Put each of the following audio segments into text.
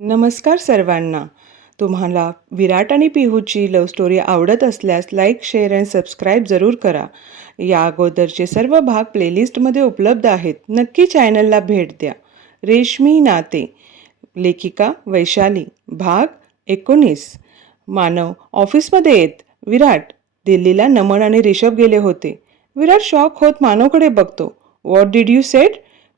नमस्कार सर्वांना. तुम्हाला विराट आणि पिहूची लव्ह स्टोरी आवडत असल्यास लाईक, शेअर आणि सबस्क्राईब जरूर करा. या अगोदरचे सर्व भाग प्लेलिस्टमध्ये उपलब्ध आहेत. नक्की चॅनलला भेट द्या. रेशमी नाते, लेखिका वैशाली, भाग 19. मानव ऑफिसमध्ये येत. विराट, दिल्लीला नमन आणि ऋषभ गेले होते. विराट शॉक होत मानवकडे बघतो. What did you said?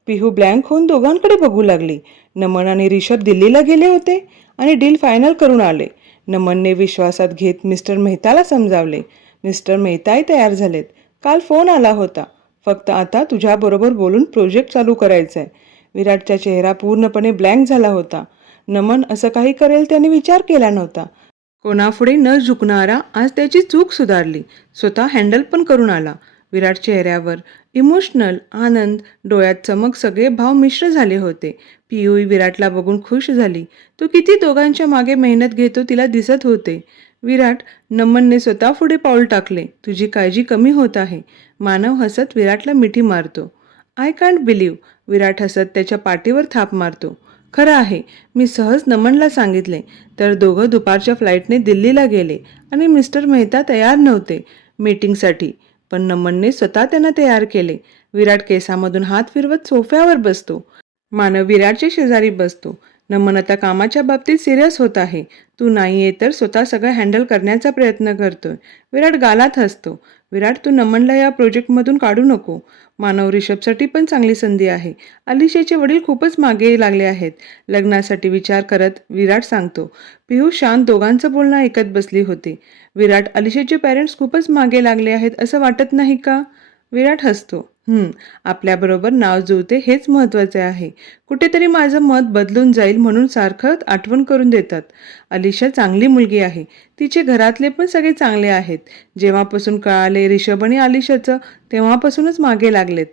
Pihu blank होऊन दोघांकडे बघू लागली. नमन आणि ऋषभ दिल्लीला गेले होते आणि डील फायनल करून आले. नमनने विश्वासात घेत मिस्टर मेहताला समजावले. मिस्टर मेहताही तयार झालेत. काल फोन आला होता. फक्त आता तुझ्याबरोबर बोलून प्रोजेक्ट चालू करायचा आहे. विराटचा चेहरा पूर्णपणे ब्लँक झाला होता. नमन असं काही करेल त्याने विचार केला नव्हता. कोणापुढे न झुकणारा आज त्याची चूक सुधारली. स्वतः हँडल पण करून आला. विराट चेहऱ्यावर इमोशनल आनंद, डोळ्यात चमक, सगळे भाव मिश्र झाले होते. पियू विराटला बघून खुश झाली. तो किती दोघांच्या मागे मेहनत घेतो तिला दिसत होते. विराट, नमनने स्वतः पुढे पाऊल टाकले. तुझी काळजी कमी होत आहे. मानव हसत विराटला मिठी मारतो. I can't believe. विराट हसत त्याच्या पाठीवर थाप मारतो. खरं आहे, मी सहज नमनला सांगितले तर दोघं दुपारच्या फ्लाईटने दिल्लीला गेले आणि मिस्टर मेहता तयार नव्हते मीटिंगसाठी. पण नमनने स्वतः त्यांना तयार केले. विराट केसामधून हात फिरवत सोफ्यावर बसतो. मानव विराटच्या शेजारी बसतो. नमन आता कामाच्या बाबतीत सिरियस होत आहे. तू नाहीये तर स्वतः सगळं हँडल करण्याचा प्रयत्न करतोय. विराट गालात हसतो. विराट, तू नमनला या प्रोजेक्टमधून काढू नको. मानव, ऋषभसाठी पण चांगली संधी आहे. अलिशेचे वडील खूपच मागे लागले आहेत. लग्नासाठी विचार करत विराट सांगतो. पिहू शांत दोघांचं बोलणं ऐकत बसली होती. विराट, अलिशेचे पॅरेंट्स खूपच मागे लागले आहेत असं वाटत नाही का? विराट हसतो. आपल्याबरोबर नाव जुळते हेच महत्त्वाचे आहे. कुठेतरी माझं मत बदलून जाईल म्हणून सारखं आठवण करून देतात. अलिशा चांगली मुलगी आहे. तिचे घरातले पण सगळे चांगले आहेत. जेव्हापासून कळाले ऋषभ आणि अलिशाचं तेव्हापासूनच मागे लागलेत.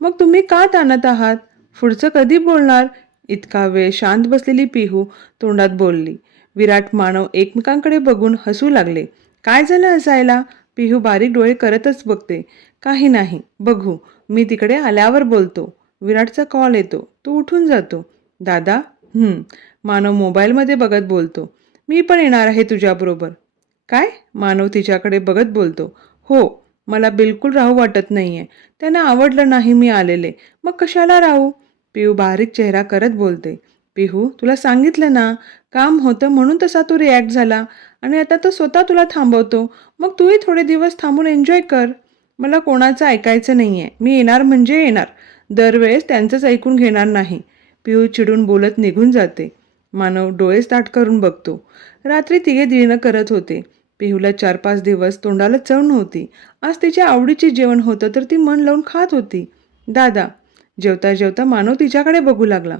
मग तुम्ही का ताणत आहात? पुढचं कधी बोलणार? इतका वेळ शांत बसलेली पिहू तोंडात बोलली. विराट, मानव एकमेकांकडे बघून हसू लागले. काय झालं हसायला? पिहू बारीक डोळे करतच बघते. काही नाही, बघू. मी तिकडे आल्यावर बोलतो. विराटचा कॉल येतो. तो उठून जातो. दादा? मानव मोबाईलमध्ये बघत बोलतो. मी पण येणार आहे तुझ्याबरोबर. काय? मानव तिच्याकडे बघत बोलतो. हो, मला बिलकुल राहू वाटत नाहीये. त्यांना आवडलं नाही मी आलेले. मग कशाला राहू? पिहू बारीक चेहरा करत बोलते. पिहू, तुला सांगितलं ना, काम होतं म्हणून तसा तू रिॲक्ट झाला आणि आता तो स्वतः तुला थांबवतो. मग तूही थोडे दिवस थांबून एन्जॉय कर. मला कोणाचं ऐकायचं नाहीये. मी येणार म्हणजे येणार. दरवेळेस त्यांचंच ऐकून घेणार नाही. पिहू चिडून बोलत निघून जाते. मानव डोळेच ताट करून बघतो. रात्री तिघे दिणं करत होते. पिहूला 4-5 दिवस तोंडाला चव नव्हती. आज तिच्या आवडीचे जेवण होतं तर ती मन लावून खात होती. दादा? जेवता जेवता मानव तिच्याकडे बघू लागला.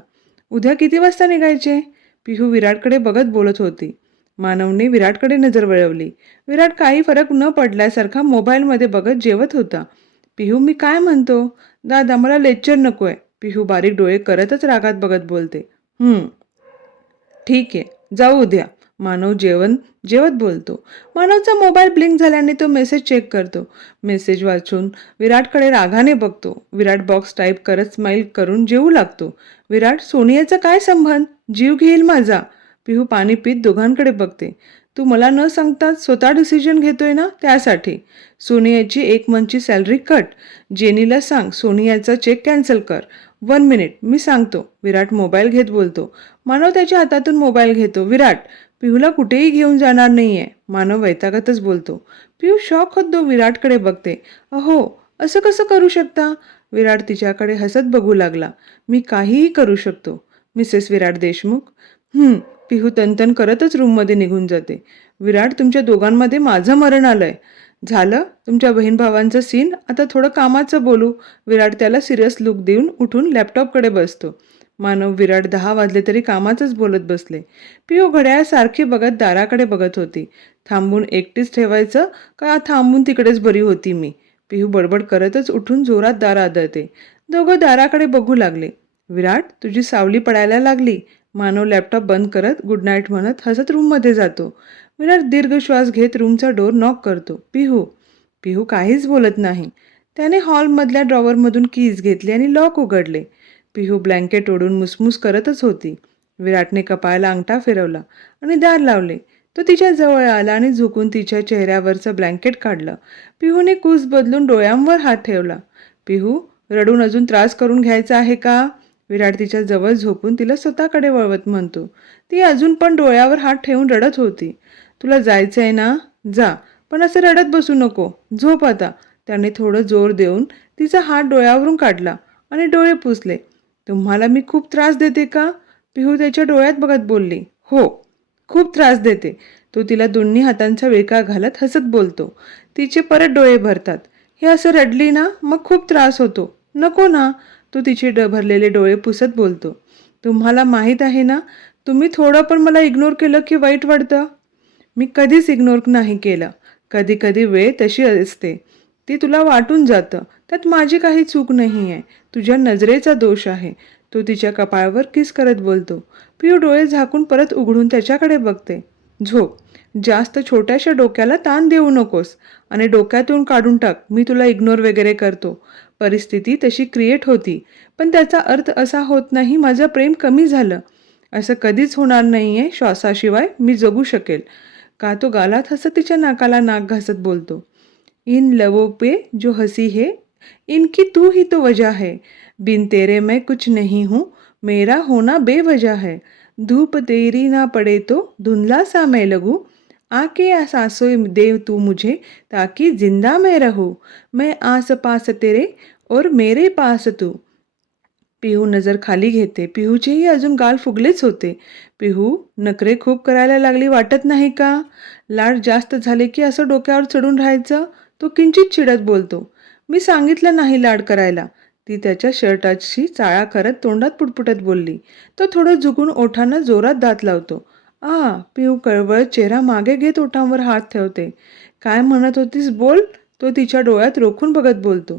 उद्या किती वाजता निघायचे? पिहू विराटकडे बघत बोलत होती. मानवने विराटकडे नजर वळवली. विराट काही फरक न पडल्यासारखा मोबाईलमध्ये बघत जेवत होता. पिहू, मी काय म्हणतो? दादा, मला लेक्चर नकोय. पिहू बारीक डोळे करतच रागात बघत बोलते. ठीक आहे, जाऊ उद्या. मानव जेवत बोलतो. मानवचा मोबाईल ब्लिंक झाल्याने तो मेसेज चेक करतो. मेसेज वाचून विराटकडे रागाने बघतो. विराट बॉक्स टाईप करत स्माईल करून जेवू लागतो. विराट, सोनियाचा काय संबंध? जीव घेईल माझा. पिहू पाणी पीत दोघांकडे बघते. तू मला न सांगता स्वतः डिसिजन घेतोय ना, त्यासाठी. सोनियाची 1 मंथची सॅलरी कट. जेनीला सांग सोनियाचा चेक कॅन्सल कर. 1 मिनिट, मी सांगतो. विराट मोबाईल घेत बोलतो. मानव त्याच्या हातातून मोबाईल घेतो. विराट, पिहूला कुठेही घेऊन जाणार नाहीये. मानव वैतागतच बोलतो. पिहू शॉक होतो विराटकडे बघते. अहो, असं कसं करू शकता? विराट तिच्याकडे हसत बघू लागला. मी काहीही करू शकतो. मिसेस विराट देशमुख. पिहू तनतन करतच रूममध्ये निघून जाते. विराट, तुमच्या दोघांमध्ये माझं मरण आलंय. झालं तुमच्या बहीण भावांचं सीन. आता थोडं कामाचं बोलू. विराट त्याला सिरियस लुक देऊन उठून लॅपटॉपकडे बसतो. मानव, विराट 10 वाजले तरी कामाचंच बोलत बसले. पिहू घड्याळासारखी बघत दाराकडे बघत होती. थांबून एकटीच ठेवायचं का थांबून तिकडेच बरी होती मी? पिहू बडबड करतच उठून जोरात दार आदळते. दोघं दाराकडे बघू लागले. विराट, तुझी सावली पडायला लागली. मानव लॅपटॉप बंद करत गुड नाईट म्हणत हसत रूममध्ये जातो. विराट दीर्घ श्वास घेत रूमचा डोर नॉक करतो. पिहू काहीच बोलत नाही. त्याने हॉलमधल्या ड्रॉवरमधून कीज घेतली आणि लॉक उघडले. पिहू ब्लँकेट ओढून मुसमुस करतच होती. विराटने कपाळाला अंगठा फिरवला आणि दार लावले. तो तिच्या जवळ आला आणि झुकून तिच्या चेहऱ्यावरचं ब्लँकेट काढलं. पिहूने कूस बदलून डोळ्यांवर हात ठेवला. पिहू, रडून अजून त्रास करून घ्यायचा आहे का? विराट तिच्या जवळ झोपून तिला स्वतःकडे वळवत म्हणतो. ती अजून पण डोळ्यावर हात ठेवून रडत होती. तुला जायचंय ना? जा, पण असं रडत बसू नको. झोप आता. त्याने थोडं जोर देऊन तिचा हात डोळ्यावरून काढला आणि डोळे पुसले. तुम्हाला मी खूप त्रास देते का? पिहू त्याच्या डोळ्यात बघत बोलली. हो, खूप त्रास देते. तो तिला दोन्ही हातांचा विळखा घालत हसत बोलतो. तिचे परत डोळे भरतात. हे असं रडली ना मग खूप त्रास होतो. नको ना. तो तिचे भरलेले डोळे पुसत बोलतो. तुम्हाला माहीत आहे ना, तुम्ही थोडं पण मला इग्नोर केलं की वाईट वाटतं. मी कधीच इग्नोर नाही केलं. कधी कधी वेळ तशी असते. ती तुला वाटून जातं. त्यात माझी काही चूक नाही आहे. तुझ्या नजरेचा दोष आहे. तो तिच्या कपाळावर किस करत बोलतो. पिऊ डोळे झाकून परत उघडून त्याच्याकडे बघते. झोप. जास्त छोट्याशा डोक्याला ताण देऊ नकोस आणि डोक्यातून काढून टाक मी तुला इग्नोर वगैरे करतो. परिस्थिती तशी क्रिएट होती, पण त्याचा अर्थ असा होत नाही माझं प्रेम कमी झालं. असं कधीच होणार नाहीये. श्वासाशिवाय मी जगू शकेल का? तो गालात हसत तिच्या नाकाला नाक घासत बोलतो. इन लवों पे जो हंसी है, इनकी तू ही तो वजह है. बिन तेरे मैं कुछ नहीं हूँ, मेरा होना बेवजह है. धूप तेरी ना पड़े तो धुंधला सा मैं लगूं. आके सांसों दे तू मुझे ताकि जिंदा मैं रहूं. मैं आस पास तेरे और मेरे पास तू. पिहू नजर खाली घेते. पिहूचेही अजून गाल फुगलेच होते. पिहू, नखरे खूप करायला लागली वाटत नाही का? लाड जास्त झाले की असं डोक्यावर चढून राहायचं? तो किंचित चिडत बोलतो. मी सांगितलं नाही लाड करायला. ती त्याच्या शर्टाची चाळा करत तोंडात पुटपुटत बोलली. तो थोडं झुकून ओठांना जोरात दात लावतो. पिहू कळवळत चेहरा मागे घेत ओठांवर हात ठेवते. काय म्हणत होतीस बोल? तो तिच्या डोळ्यात रोखून बघत बोलतो.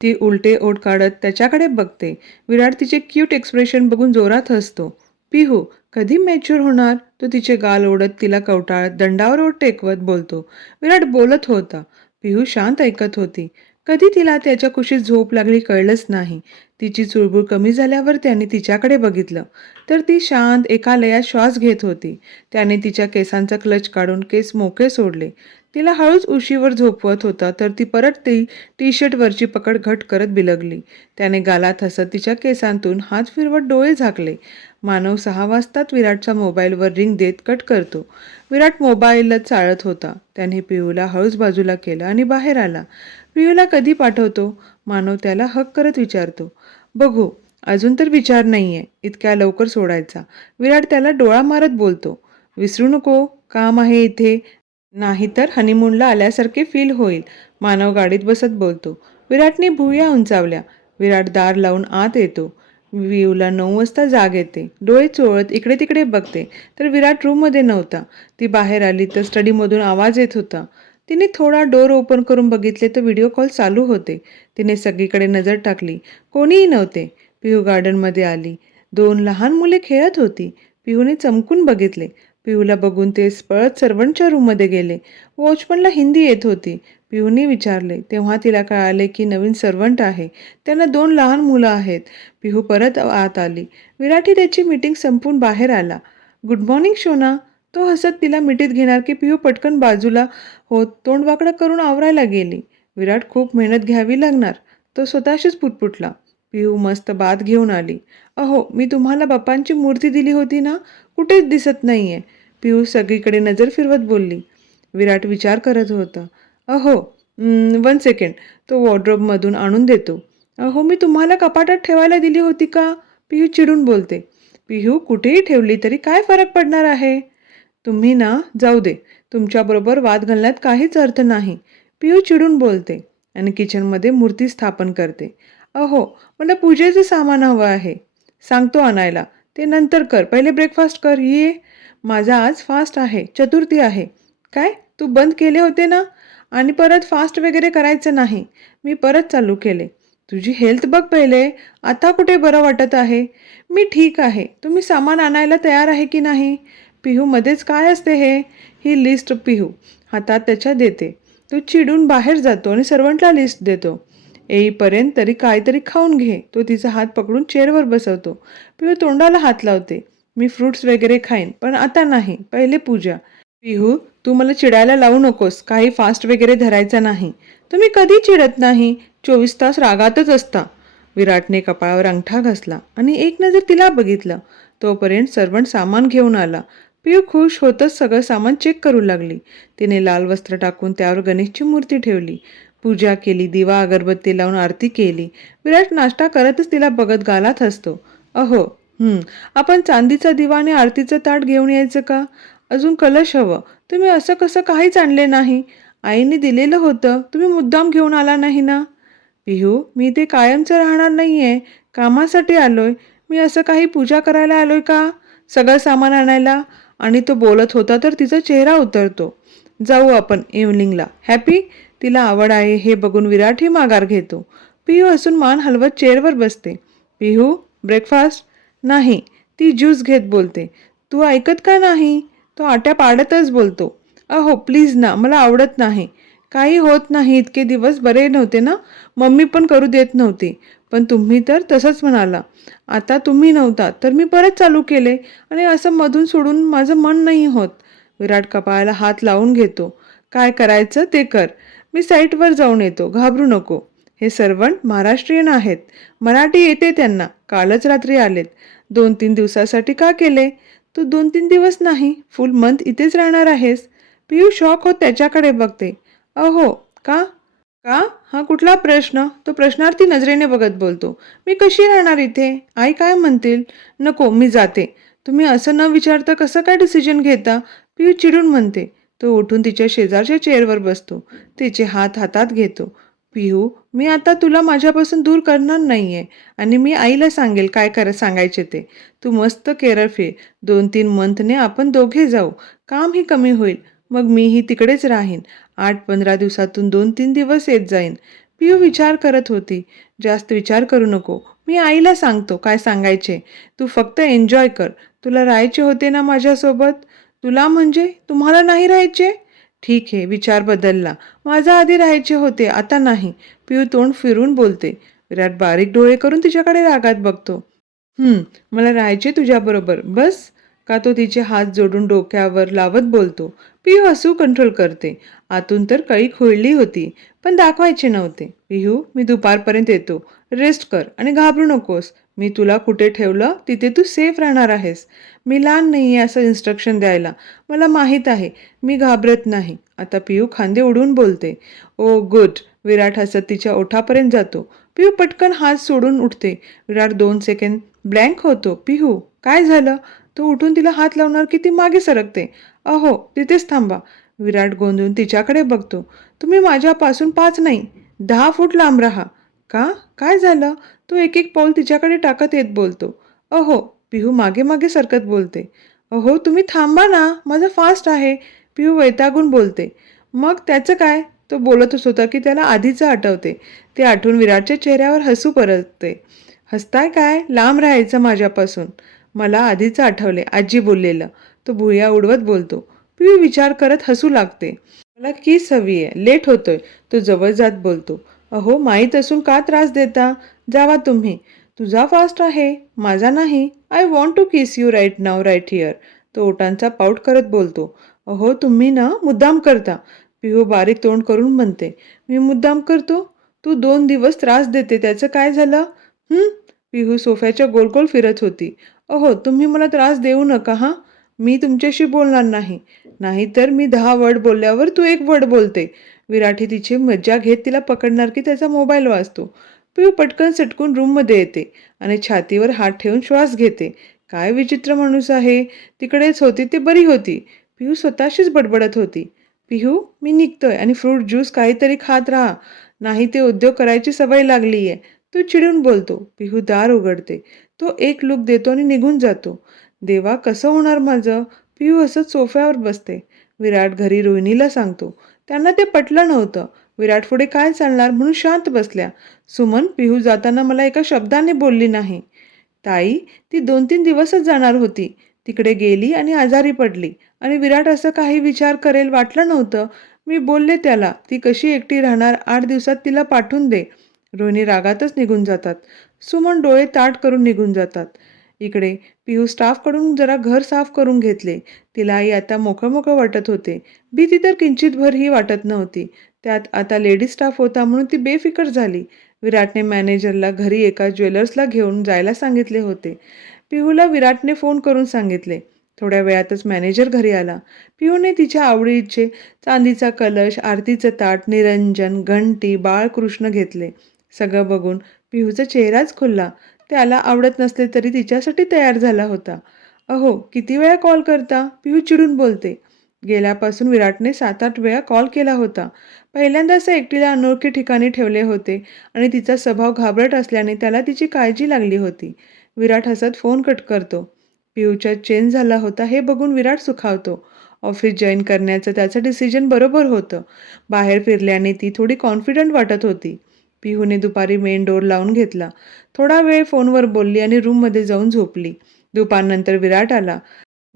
ती उलटे ओठ काढत त्याच्याकडे बघते. विराट तिचे क्यूट एक्सप्रेशन बघून जोरात हसतो. पिहू, कधी मॅच्युअर होणार? तो तिचे गाल ओढत तिला कवटाळत दंडावर ओठ टेकवत बोलतो. विराट बोलत होता. पिहू शांत ऐकत होती. कधी तिला त्याच्या कुशीत झोप लागली कळलंच नाही. तिची चुळबुळ कमी झाल्यावर त्याने तिच्याकडे बघितलं तर ती शांत एका लयात श्वास घेत होती. त्याने तिच्या केसांचा क्लच काढून केस मोकळे सोडले. तिला हळूच उशीवर झोपवत होता तर ती परत ती टी शर्टवरची पकड घट करत बिलगली. त्याने गालात हसत तिच्या केसांतून हात फिरवत डोळे झाकले. मानव 6 वाजतात विराटच्या मोबाईलवर रिंग देत कट करतो. विराट मोबाईलच चाळत होता. त्याने पियूला हळूच बाजूला केलं आणि बाहेर आला. पियूला कधी पाठवतो? मानव त्याला हक करत विचारतो. बघू, अजून तर विचार नाहीये इतक्या लवकर सोडायचा. विराट त्याला डोळा मारत बोलतो. विसरू नको, काम आहे इथे. नाहीतर हनीमूनला आल्यासारखे फील होईल. मानव गाडीत बसत बोलतो. विराटने भुवया उंचावल्या. विराट दार लावून आत येतो. वियूला 9 वाजता जाग येते. डोळे चोळत इकडे तिकडे बघते तर विराट रूममध्ये नव्हता. ती बाहेर आली तर स्टडीमधून आवाज येत होता. तिने थोडा डोर ओपन करून बघितले तर व्हिडिओ कॉल चालू होते. तिने सगळीकडे नजर टाकली. कोणीही नव्हते. पिहू गार्डनमध्ये आली. 2 लहान मुले खेळत होती. पिहूने चमकून बघितले. पिहूला बघून ते पळत सर्वंटच्या रूममध्ये गेले. वॉचमनला हिंदी येत होती. पिहूने विचारले तेव्हा तिला कळाले की नवीन सर्वंट आहे. त्यांना 2 लहान मुलं आहेत. पिहू परत आत आली. विराटही त्याची मीटिंग संपून बाहेर आला. गुड मॉर्निंग शोना. तो हसत तिला मिठीत घेणार की पिहू पटकन बाजूला होत तोंड वाकडं करून आवरायला गेली. विराट खूप मेहनत घ्यावी लागणार. तो स्वतःशीच पुटपुटला. पिहू मस्त बात घेऊन आली. अहो, मी तुम्हाला बाप्पांची मूर्ती दिली होती ना, कुठेच दिसत नाहीये. पिहू सगळीकडे नजर फिरवत बोलली. विराट विचार करत होता. अहो, 1 सेकंड. तो वॉर्डरोबमधून आणून देतो. अहो, मी तुम्हाला कपाटात ठेवायला दिली होती का? पिहू चिडून बोलते. पिहू, कुठेही ठेवली तरी काय फरक पडणार आहे? तुम्ही ना, जाऊ दे. तुमच्याबरोबर वाद घालण्यात काहीच अर्थ नाही. पिहू चिडून बोलते आणि किचनमध्ये मूर्ती स्थापन करते. अहो, मला पूजेचं सामान हवं आहे. सांगतो आणायला. ते नंतर कर. पहिले ब्रेकफास्ट कर. ये. माझा आज फास्ट आहे. चतुर्थी आहे. काय? तू बंद केले होते ना? आणि परत फास्ट वगैरे करायचं नाही. मी परत चालू केले. तुझी हेल्थ बघ पहिले. आता कुठे बरं वाटत आहे? मी ठीक आहे. तुम्ही सामान आणायला तयार आहे की नाही? पिहू मध्येच काय असते हे? ही लिस्ट पिहू हातात त्याच्या देते. तो चिडून बाहेर जातो आणि सर्वंटला लिस्ट देतो. येईपर्यंत तरी काहीतरी खाऊन घे. तो तिचा हात पकडून चेअरवर बसवतो. पिहू तोंडाला हात लावते. मी फ्रुट्स वगैरे खाईन, पण आता नाही. पहिले पूजा. पिहू, तू मला चिडायला लावू नकोस. काही फास्ट वगैरे धरायचा नाही. तुम्ही कधी चिडत नाही. 24 तास रागातच असता. विराटने कपाळावर अंगठा घासला आणि एक नजर तिला बघितलं. तोपर्यंत सर्वंट सामान घेऊन आला. पिहू खुश होतच सगळं सामान चेक करू लागली. तिने लाल वस्त्र टाकून त्यावर गणेशची मूर्ती ठेवली. पूजा केली, दिवा अगरबत्ती लावून आरती केली. विराट नाश्ता करतच तिला बघत गालात हसतो. अहो, आपण चांदीचा दिवा आणि आरतीचं ताट घेऊन यायचं का? अजून कलश हवं. तुम्ही असं कसं काहीच आणले नाही? आईने दिलेलं होतं. तुम्ही मुद्दाम घेऊन आला नाही ना? पिहू, मी ते कायमचं राहणार नाहीये. कामासाठी आलोय. मी असं काही पूजा करायला आलोय का? सगळं सामान आणायला? आणि तो बोलत होता तर तिचा चेहरा उतरतो. जाऊ आपण इव्हनिंगला. हॅपी? तिला आवड आहे हे बघून विराटही माघार घेतो. पिहू हसून मान हलवत चेअरवर बसते. पिहू, ब्रेकफास्ट? नाही. ती ज्यूस घेत बोलते. तू ऐकत का नाही? तो आट्या पाडतच बोलतो. अहो प्लीज ना, मला आवडत नाही. काही होत नाही. इतके दिवस बरे नव्हते ना? मम्मी पण करू देत नव्हती. पण तुम्ही तर तसंच म्हणाला. आता तुम्ही नव्हता तर मी परत चालू केले आणि असं मधून सोडून माझं मन नाही होत. विराट कपाळाला हात लावून घेतो. काय करायचं ते कर. मी साईटवर जाऊन येतो. घाबरू नको. हे सर्वंट महाराष्ट्रीयन आहेत. मराठी येते त्यांना. कालच रात्री आलेत. 2-3 दिवसासाठी का केले? तू 2-3 दिवस नाही, फुल मंथ इथेच राहणार आहेस. पियू शॉक होत त्याच्याकडे बघते. अहो, का? का? हा कुठला प्रश्न? तो प्रश्नार्थी नजरेने बघत बोलतो. मी कशी राहणार इथे? आई काय म्हणतील? नको, मी जाते. तुम्ही असं न विचारता कसं काय डिसिजन घेता? पियू चिडून म्हणते. तो उठून तिच्या शेजारच्या चेअरवर बसतो. तिचे हात हातात घेतो. पिहू, मी आता तुला माझ्यापासून दूर करणार नाहीये आणि मी आईला सांगेल काय सांगायचे ते. तू मस्त केरळ फिर. 2-3 मंथने आपण दोघे जाऊ. कामही कमी होईल. मग मीही तिकडेच राहीन. 8-15 दिवसातून 2-3 दिवस येत जाईन. पियू विचार करत होती. जास्त विचार करू नको. मी आईला सांगतो काय सांगायचे. तू फक्त एन्जॉय कर. तुला राहायचे होते ना माझ्यासोबत? तुला म्हणजे तुम्हाला नाही राहायचे? ठीक आहे, विचार बदलला. माझा आधी राहायचे होते, आता नाही. पियू तोंड फिरून बोलते. विराट बारीक डोळे करून तिच्याकडे रागात बघतो. मला राहायचे तुझ्याबरोबर. बस? का तो तिचे हात जोडून डोक्यावर लावत बोलतो. पिहू हसू कंट्रोल करते. आतून तर कळी खोळली होती, पण दाखवायचे नव्हते. पिहू, मी दुपारपर्यंत येतो. रेस्ट कर आणि घाबरू नकोस. मी तुला कुठे ठेवलं तिथे तू सेफ राहणार आहेस. मी लहान नाहीये असं इन्स्ट्रक्शन द्यायला. मला माहीत आहे. मी घाबरत नाही. आता पिहू खांदे उडवून बोलते. ओ गुड. विराट हसत तिच्या ओठापर्यंत जातो. पिहू पटकन हात सोडून उठते. विराट 2 सेकंद ब्लँक होतो. पिहू, काय झालं? तो उठून तिला हात लावणार की ती मागे सरकते. अहो, तिथेच थांबा. विराट गोंधळून तिच्याकडे बघतो. तुम्ही माझ्यापासून 5 नाही, 10 फूट लांब राहा. का? काय झालं? तो एक एक पाऊल तिच्याकडे टाकत येत बोलतो. अहो, पिहू मागे मागे सरकत बोलते. अहो, तुम्ही थांबा ना, माझं फास्ट आहे. पिहू वैतागून बोलते. मग त्याचं काय? तो बोलतच होता की त्याला आधीचं आठवते. ते आठवून विराटच्या चेहऱ्यावर हसू परतते. हसताय काय? लांब राहायचं माझ्यापासून. मला आधीचं आठवले, आजी बोललेलं. तो भुया उडवत बोलतो. पिहू विचार करत हसू लागते. मला किस हवी आहे. लेट होतोय. तो जवळ जात बोलतो. अहो, माहीत असून का त्रास देता? जावा तुम्ही. तुझा फास्ट आहे, माझा नाही. I want to kiss you right now right here. तो ओठांचा पाऊट करत बोलतो. अहो, तुम्ही ना मुद्दाम करता. पिहू बारीक तोंड करून म्हणते. मी मुद्दाम करतो? तू 2 दिवस त्रास देते, त्याचं काय झालं? पिहू सोफ्याच्या गोल गोल फिरत होती. अहो, तुम्ही मला त्रास देऊ नका हां. मी तुमच्याशी बोलणार नाही. नाहीतर मी 10 वर्ड बोलल्यावर तू 1 वर्ड बोलते. विराठी तिची मज्जा घेत तिला पकडणार की त्याचा मोबाईल वाजतो. पिहू पटकन सटकून रूममध्ये येते आणि छातीवर हात ठेवून श्वास घेते. काय विचित्र माणूस आहे. तिकडेच होती ते बरी होती. पिहू स्वतःशीच बडबडत होती. पिहू, मी निघतोय आणि फ्रूट ज्यूस काहीतरी खात राहा. नाही ते उद्योग करायची सवय लागलीये. तो चिडून बोलतो. पिहू दार उघडते. तो एक लूक देतो आणि निघून जातो. देवा, कसं होणार माझं? पिहू हसत सोफ्यावर बसते. विराट घरी रोहिणीला सांगतो. त्यांना ते पटलं नव्हतं. विराट पुढे काय चालणार म्हणून शांत बसल्या. सुमन, पिहू जाताना मला एका शब्दाने बोलली नाही. ताई, ती 2-3 दिवसच जाणार होती. तिकडे गेली आणि आजारी पडली आणि विराट असं काही विचार करेल वाटलं नव्हतं. मी बोलले त्याला, ती कशी एकटी राहणार, 8 दिवसात तिला पाठवून दे. रोहिणी रागातच निघून जातात. सुमन डोळे ताट करून निघून जातात. इकडे पिहू स्टाफकडून जरा घर साफ करून घेतले. तिलाही आता मोकळं वाटत होते. भीती तर किंचितभरही वाटत नव्हती. त्यात आता लेडी स्टाफ होता म्हणून ती बेफिकर झाली. विराटने मॅनेजरला घरी एका ज्वेलर्सला घेऊन जायला सांगितले होते. पिहूला विराटने फोन करून सांगितले. थोड्या वेळातच मॅनेजर घरी आला. पिहूने तिच्या आवडीचे चांदीचा कलश, आरतीचं ताट, निरंजन, घंटी, बाळकृष्ण घेतले. सगळं बघून पिहूचा चेहराच खुलला. त्याला आवडत नसले तरी तिच्यासाठी तयार झाला होता. अहो, किती वेळा कॉल करता? पिहू चिडून बोलते. गेल्यापासून विराटने 7-8 वेळा कॉल केला होता. पहिल्यांदा असं एकटीला अनोळखी ठिकाणी ठेवले होते आणि तिचा स्वभाव घाबरट असल्याने त्याला तिची काळजी लागली होती. विराट हसत फोन कट करतो. पिहूचा चेंज झाला होता हे बघून विराट सुखावतो. ऑफिस जॉईन करण्याचं त्याचं डिसिजन बरोबर होतं. बाहेर फिरल्याने ती थोडी कॉन्फिडंट वाटत होती. पिहूने दुपारी मेन डोर लावून घेतला. थोडा वेळ फोनवर बोलली आणि रूममध्ये जाऊन झोपली. दुपारनंतर विराट आला.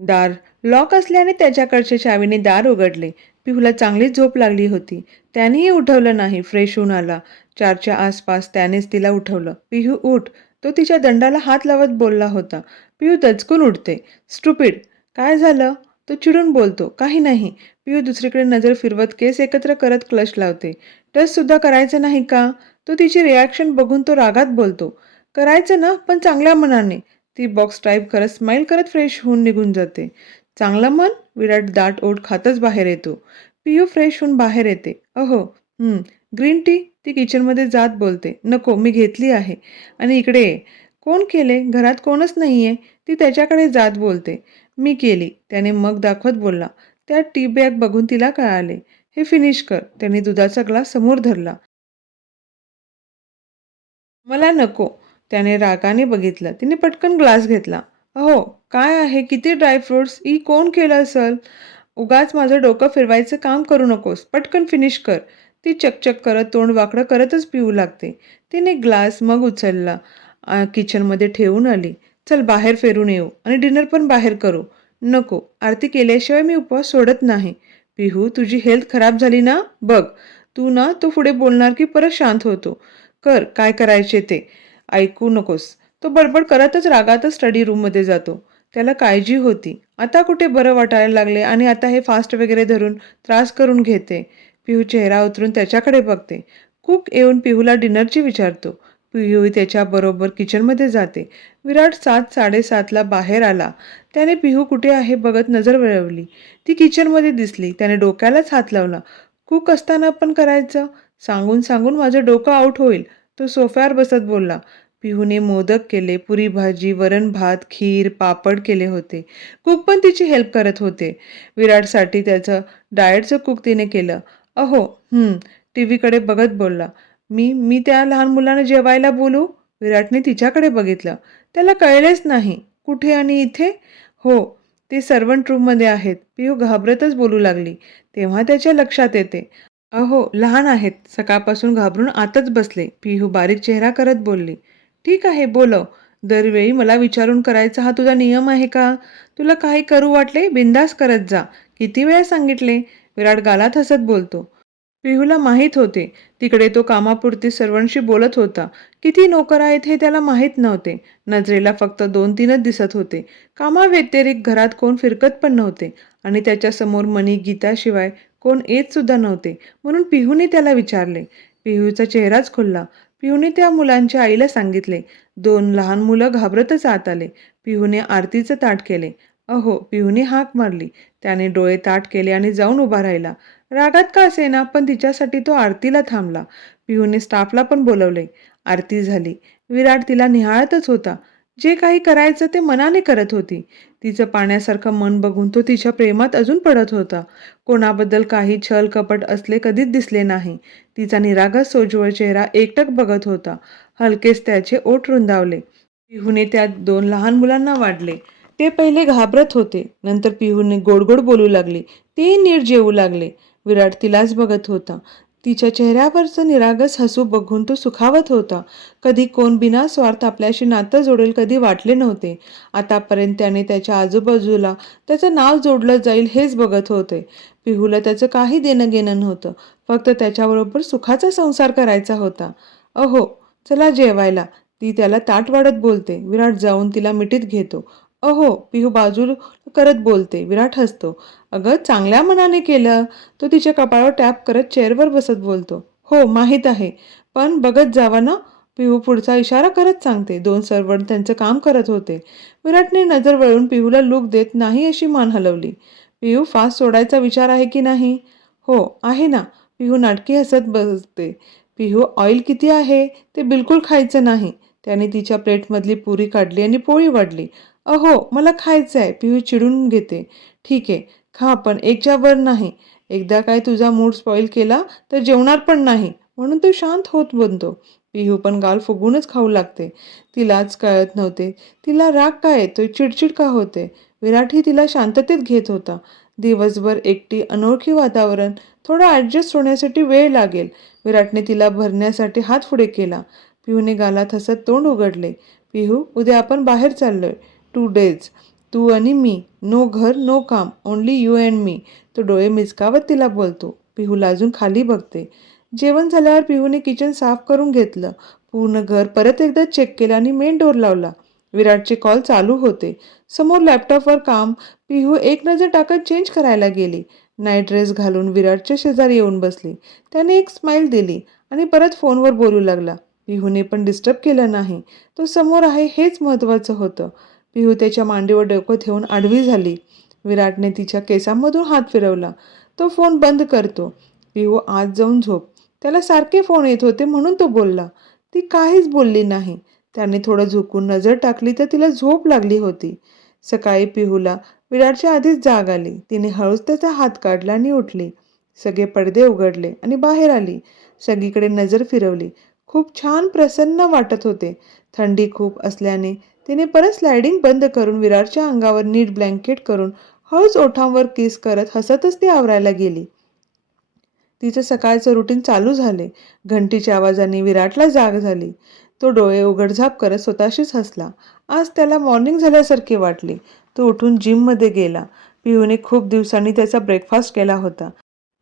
दार लॉक असल्याने त्याच्याकडच्या चावीने दार उघडले. पिहूला चांगलीच झोप लागली होती. त्यानेही उठवलं नाही. फ्रेश होऊन आला. 4च्या आसपास त्यानेच तिला उठवलं. पिहू उठ. तो तिच्या दंडाला हात लावत बोलला होता. पिहू दचकून उठते. स्टुपिड. काय झालं? तो चिडून बोलतो. काही नाही. पिहू दुसरीकडे नजर फिरवत केस एकत्र करत क्लच लावते. टच सुद्धा करायचं नाही का? तो तिची रिॲक्शन बघून तो रागात बोलतो. करायचं ना, पण चांगल्या मनाने. ती बॉक्स टाईप करत स्माईल करत फ्रेश होऊन निघून जाते. चांगलं मन? विराट दाट ओठ खातच बाहेर येतो. पिहू फ्रेश होऊन बाहेर येते. अहो, ग्रीन टी? ती किचनमध्ये जात बोलते. नको, मी घेतली आहे. आणि इकडे ये. कोण केले? घरात कोणच नाहीये. ती त्याच्याकडे जात बोलते. मी केली. त्याने मग दाखवत बोलला. त्या टी बॅग बघून तिला कळाले. हे फिनिश कर. त्याने दुधाचा ग्लास समोर धरला. मला नको. त्याने रागाने बघितलं. तिने पटकन ग्लास घेतला. अहो, काय आहे? किती ड्रायफ्रुट्स? कोण केलं असेल? उगाच माझं डोकं फिरवायचं काम करू नकोस. पटकन फिनिश कर. ती चकचक करत तोंड वाकडं करतच पिऊ लागते. तिने ग्लास मग उचलला. किचनमध्ये ठेवून आली. चल बाहेर फिरून येऊ आणि डिनर पण बाहेर करू. नको. आरती केल्याशिवाय मी उपवास सोडत नाही. पिहू, तुझी हेल्थ खराब झाली ना? बघ. तू ना तो पुढे बोलणार की परत शांत होतो. कर काय करायचे ते. ऐकू नकोस. तो बडबड करतच रागातच स्टडी रूममध्ये जातो. त्याला काळजी होती. आता कुठे बरं वाटायला लागले आणि आता हे फास्ट वगैरे धरून त्रास करून घेते. पिहू चेहरा उतरून त्याच्याकडे बघते. कुक येऊन पिहूला डिनरची विचारतो. पिहूही त्याच्याबरोबर किचनमध्ये जाते. विराट 7-7:30ला बाहेर आला. त्याने पिहू कुठे आहे बघत नजर वळवली. ती किचनमध्ये दिसली. त्याने डोक्यालाच हात लावला. कुक असताना पण करायचं? सांगून सांगून माझं डोकं आऊट होईल. तो सोफ्यावर बसत बोलला. पिहूने मोदक केले, पुरी भाजी, वरण भात, खीर, पापड केले होते. कुक पण तिची हेल्प करत होते. विराटसाठी त्याचं डाएटचं कुक तिने केलं. अहो, टीव्हीकडे बघत बोलला. मी मी त्या लहान मुलानं जेवायला बोलू? विराटने तिच्याकडे बघितलं. त्याला कळलेच नाही. कुठे आणि इथे? हो, ते सर्वंट रूममध्ये आहेत. पिहू घाबरतच बोलू लागली. तेव्हा त्याच्या लक्षात येते. अहो, लहान आहेत. सकाळपासून घाबरून आतच बसले. पिहू बारीक चेहरा करत बोलली. ठीक आहे, बोलव. दरवेळी मला विचारून करायचा हा तुझा नियम आहे का? तुला काही करू वाटले बिंदास करत जा. किती वेळा सांगितले? विराट गालात हसत बोलतो. पिहूला माहीत होते. तिकडे तो कामापुरती सर्वांशी बोलत होता. किती नोकर आहेत हे त्याला माहीत नव्हते. नजरेला फक्त 2-3च दिसत होते. कामाव्यतिरिक्त घरात कोण फिरकत पण नव्हते आणि त्याच्यासमोर मनी गीताशिवाय कोण येत सुद्धा नव्हते. म्हणून पिहूने त्याला विचारले. पिहूचा चेहराच खुलला. पिहूने त्या मुलांच्या आईला सांगितले. 2 लहान मुलं घाबरतच आत आले. पिहूने आरतीचं ताट केले. अहो, पिहूने हाक मारली. त्याने डोळे ताट केले आणि जाऊन उभा राहिला. रागात का असेना पण तिच्यासाठी तो आरतीला थांबला. पिहूने स्टाफला पण बोलवले. आरती झाली. विराट तिला निहाळतच होता. जे काही करायचं ते मनाने करत होती. तिचं पाण्यासारखं मन बघून तो तिच्या प्रेमात अजून पडत होता. कोणाबद्दल काही छल कपट असले कधीच दिसले नाही. तिचा निरागस सोज्वळ चेहरा एकटक बघत होता. हलकेच त्याचे ओठ रुंदावले. पिहूने त्या 2 लहान मुलांना वाढले. ते पहिले घाबरत होते. नंतर पिहूने गोड बोलू लागली. ते नीट जेवू लागले. विराट तिलाच बघत होता. तिच्या चेहऱ्यावरचं निरागस हसू बघून तो सुखावत होता. कधी कोण बिनास्वार्थ आपल्याशी नातं जोडेल कधी वाटले नव्हते. आतापर्यंत त्याने त्याच्या आजूबाजूला त्याचं नाव जोडलं जाईल हेच बघत होते. पिहूला त्याचं काही देणं घेणं नव्हतं. फक्त त्याच्याबरोबर सुखाचा संसार करायचा होता. अहो, चला जेवायला. ती त्याला ताट वाढत बोलते. विराट जाऊन तिला मिठीत घेतो. अहो, पिहू बाजूला करत बोलते. विराट हसतो. अगं, चांगल्या मनाने केलं. तो तिच्या कपाळावर टॅप करत चेअरवर बसत बोलतो. हो, माहीत आहे. पण बघत जावा ना. पिहू पुढचा इशारा करत सांगते. 2 सर्वंट त्यांचं काम करत होते. विराटने नजर वळवून पिहूला लूक देत नाही अशी मान हलवली. पिहू, फास सोडायचा विचार आहे की नाही? हो, आहे ना. पिहू नाटकी हसत बसते. पिहू, ऑइल किती आहे? ते बिलकुल खायचं नाही. त्याने तिच्या प्लेटमधली पुरी काढली आणि पोळी वाढली. अहो, मला खायचं आहे. पिहू चिडून घेते. ठीक आहे, खा, पण एकच्या वर नाही. एकदा काय तुझा मूड स्पॉइल केला तर जेवणार पण नाही. म्हणून तो शांत होत बनतो. पिहू पण गाल फुगूनच खाऊ लागते. तिलाच कळत नव्हते. तिला राग का येतोय, चिडचिड का होते. विराटही तिला शांततेत घेत होता. दिवसभर एकटी, अनोळखी वातावरण. थोडा ॲडजस्ट होण्यासाठी वेळ लागेल. विराटने तिला भरण्यासाठी हात पुढे केला. पिहूने गालात हसत तोंड उघडले. पिहू, उद्या आपण बाहेर चाललोय. 2 डेज. तू आणि मी. नो घर, नो काम. ओन्ली यू अँड मी. तो डोळे मिचकावत तिला बोलतो. पिहू लाजून खाली बघते. जेवण झाल्यावर पिहूने किचन साफ करून घेतलं. पूर्ण घर परत एकदा चेक केलं आणि मेन डोर लावला. विराटचे कॉल चालू होते. समोर लॅपटॉपवर काम. पिहू एक नजर टाकत चेंज करायला गेली. नाईट ड्रेस घालून विराटच्या शेजारी येऊन बसली. त्याने एक स्माईल दिली आणि परत फोनवर बोलू लागला. पिहूने पण डिस्टर्ब केलं नाही. तो समोर आहे हेच महत्त्वाचं होतं. पिहू त्याच्या मांडीवर डोकं ठेवून आडवी झाली. विराटने तिच्या केसांमधून हात फिरवला. तो फोन बंद करतो. पिहू, आत जाऊन झोप. त्याला सारखे फोन येत होते म्हणून तो बोलला. ती काहीच बोलली नाही. त्याने थोडं झुकून नजर टाकली तर तिला झोप लागली होती. सकाळी पिहूला विराटच्या आधीच जाग आली. तिने हळूच त्याचा हात काढला आणि उठली. सगळे पडदे उघडले आणि बाहेर आली. सगळीकडे नजर फिरवली. खूप छान प्रसन्न वाटत होते. थंडी खूप असल्याने तिने परत स्लायडिंग बंद करून विराटच्या अंगावर नीट ब्लँकेट करून हळूच ओठांवर किस करत हसतच ती आवरायला गेली. तिचं सकाळचं रुटीन चालू झाले. घंटीच्या आवाजाने विराटला जाग झाली. तो डोळे उघडझाप करत स्वतःशीच हसला. आज त्याला मॉर्निंग झाल्यासारखे वाटले. तो उठून जिममध्ये गेला. पिहूने खूप दिवसांनी त्याचा ब्रेकफास्ट केला होता.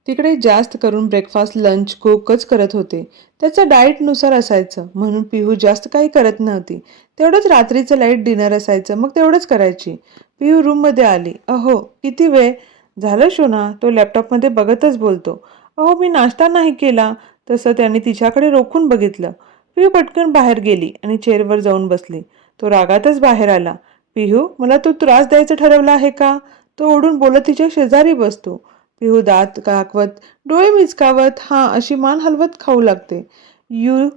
तिकडे जास्त करून ब्रेकफास्ट लंच कुकच करत होते. त्याचं डाएटनुसार असायचं म्हणून पिहू जास्त काही करत नव्हती. तेवढंच रात्रीचं लाईट डिनर असायचं, मग तेवढंच करायची. पिहू रूममध्ये आली. अहो, किती वेळ झालं शोना? तो लॅपटॉपमध्ये बघतच बोलतो. अहो, मी नाश्ता नाही केला. तसं त्याने तिच्याकडे रोखून बघितलं. पिहू पटकन बाहेर गेली आणि चेअरवर जाऊन बसली. तो रागातच बाहेर आला. पिहू, मला तू त्रास द्यायचं ठरवलं आहे का? तो ओढून बोलत तिच्या शेजारी बसतो. पिहू दात काकवत, डोळे मिचकावत हा अशी मान हलवत खाऊ लागते. यू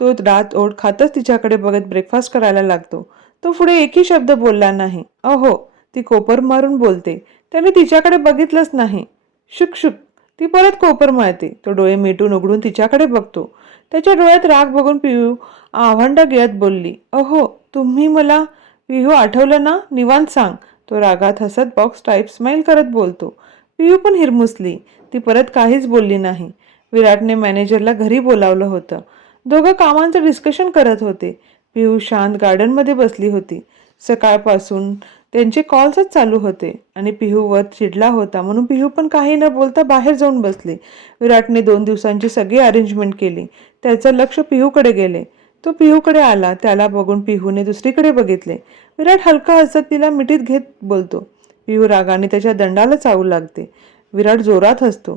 तो दात ओढ खातच तिच्याकडे बघत ब्रेकफास्ट करायला लागतो. तो पुढे एकही शब्द बोलला नाही. अहो, ती कोपर मारून बोलते. त्याने तिच्याकडे बघितलंच नाही. शुक शुक, ती परत कोपर मारते. तो डोळे मिटून उघडून तिच्याकडे बघतो. त्याच्या डोळ्यात राग बघून पिहू आव्हांडा गिळत बोलली. अहो, तुम्ही मला. पिहू, आठवलं ना? निवांत सांग. तो रागात हसत बॉक्स टाईप स्माईल करत बोलतो. पिहू पण हिरमुसली. ती परत काहीच बोलली नाही. विराटने मॅनेजरला घरी बोलावलं होतं. दोघं कामांचं डिस्कशन करत होते. पिहू शांत गार्डनमध्ये बसली होती. सकाळपासून त्यांचे कॉल्सच चालू होते आणि पिहू वर चिडला होता म्हणून पिहू पण काही न बोलता बाहेर जाऊन बसली. विराटने 2 दिवसांची सगळी अरेंजमेंट केली. त्याचं लक्ष पिहूकडे गेले. तो पिहूकडे आला. त्याला बघून पिहूने दुसरीकडे बघितले. विराट हलका हसत तिला मिठीत घेत बोलतो. पिहू रागाने त्याच्या दंडाला चावू लागते. विराट जोरात हसतो.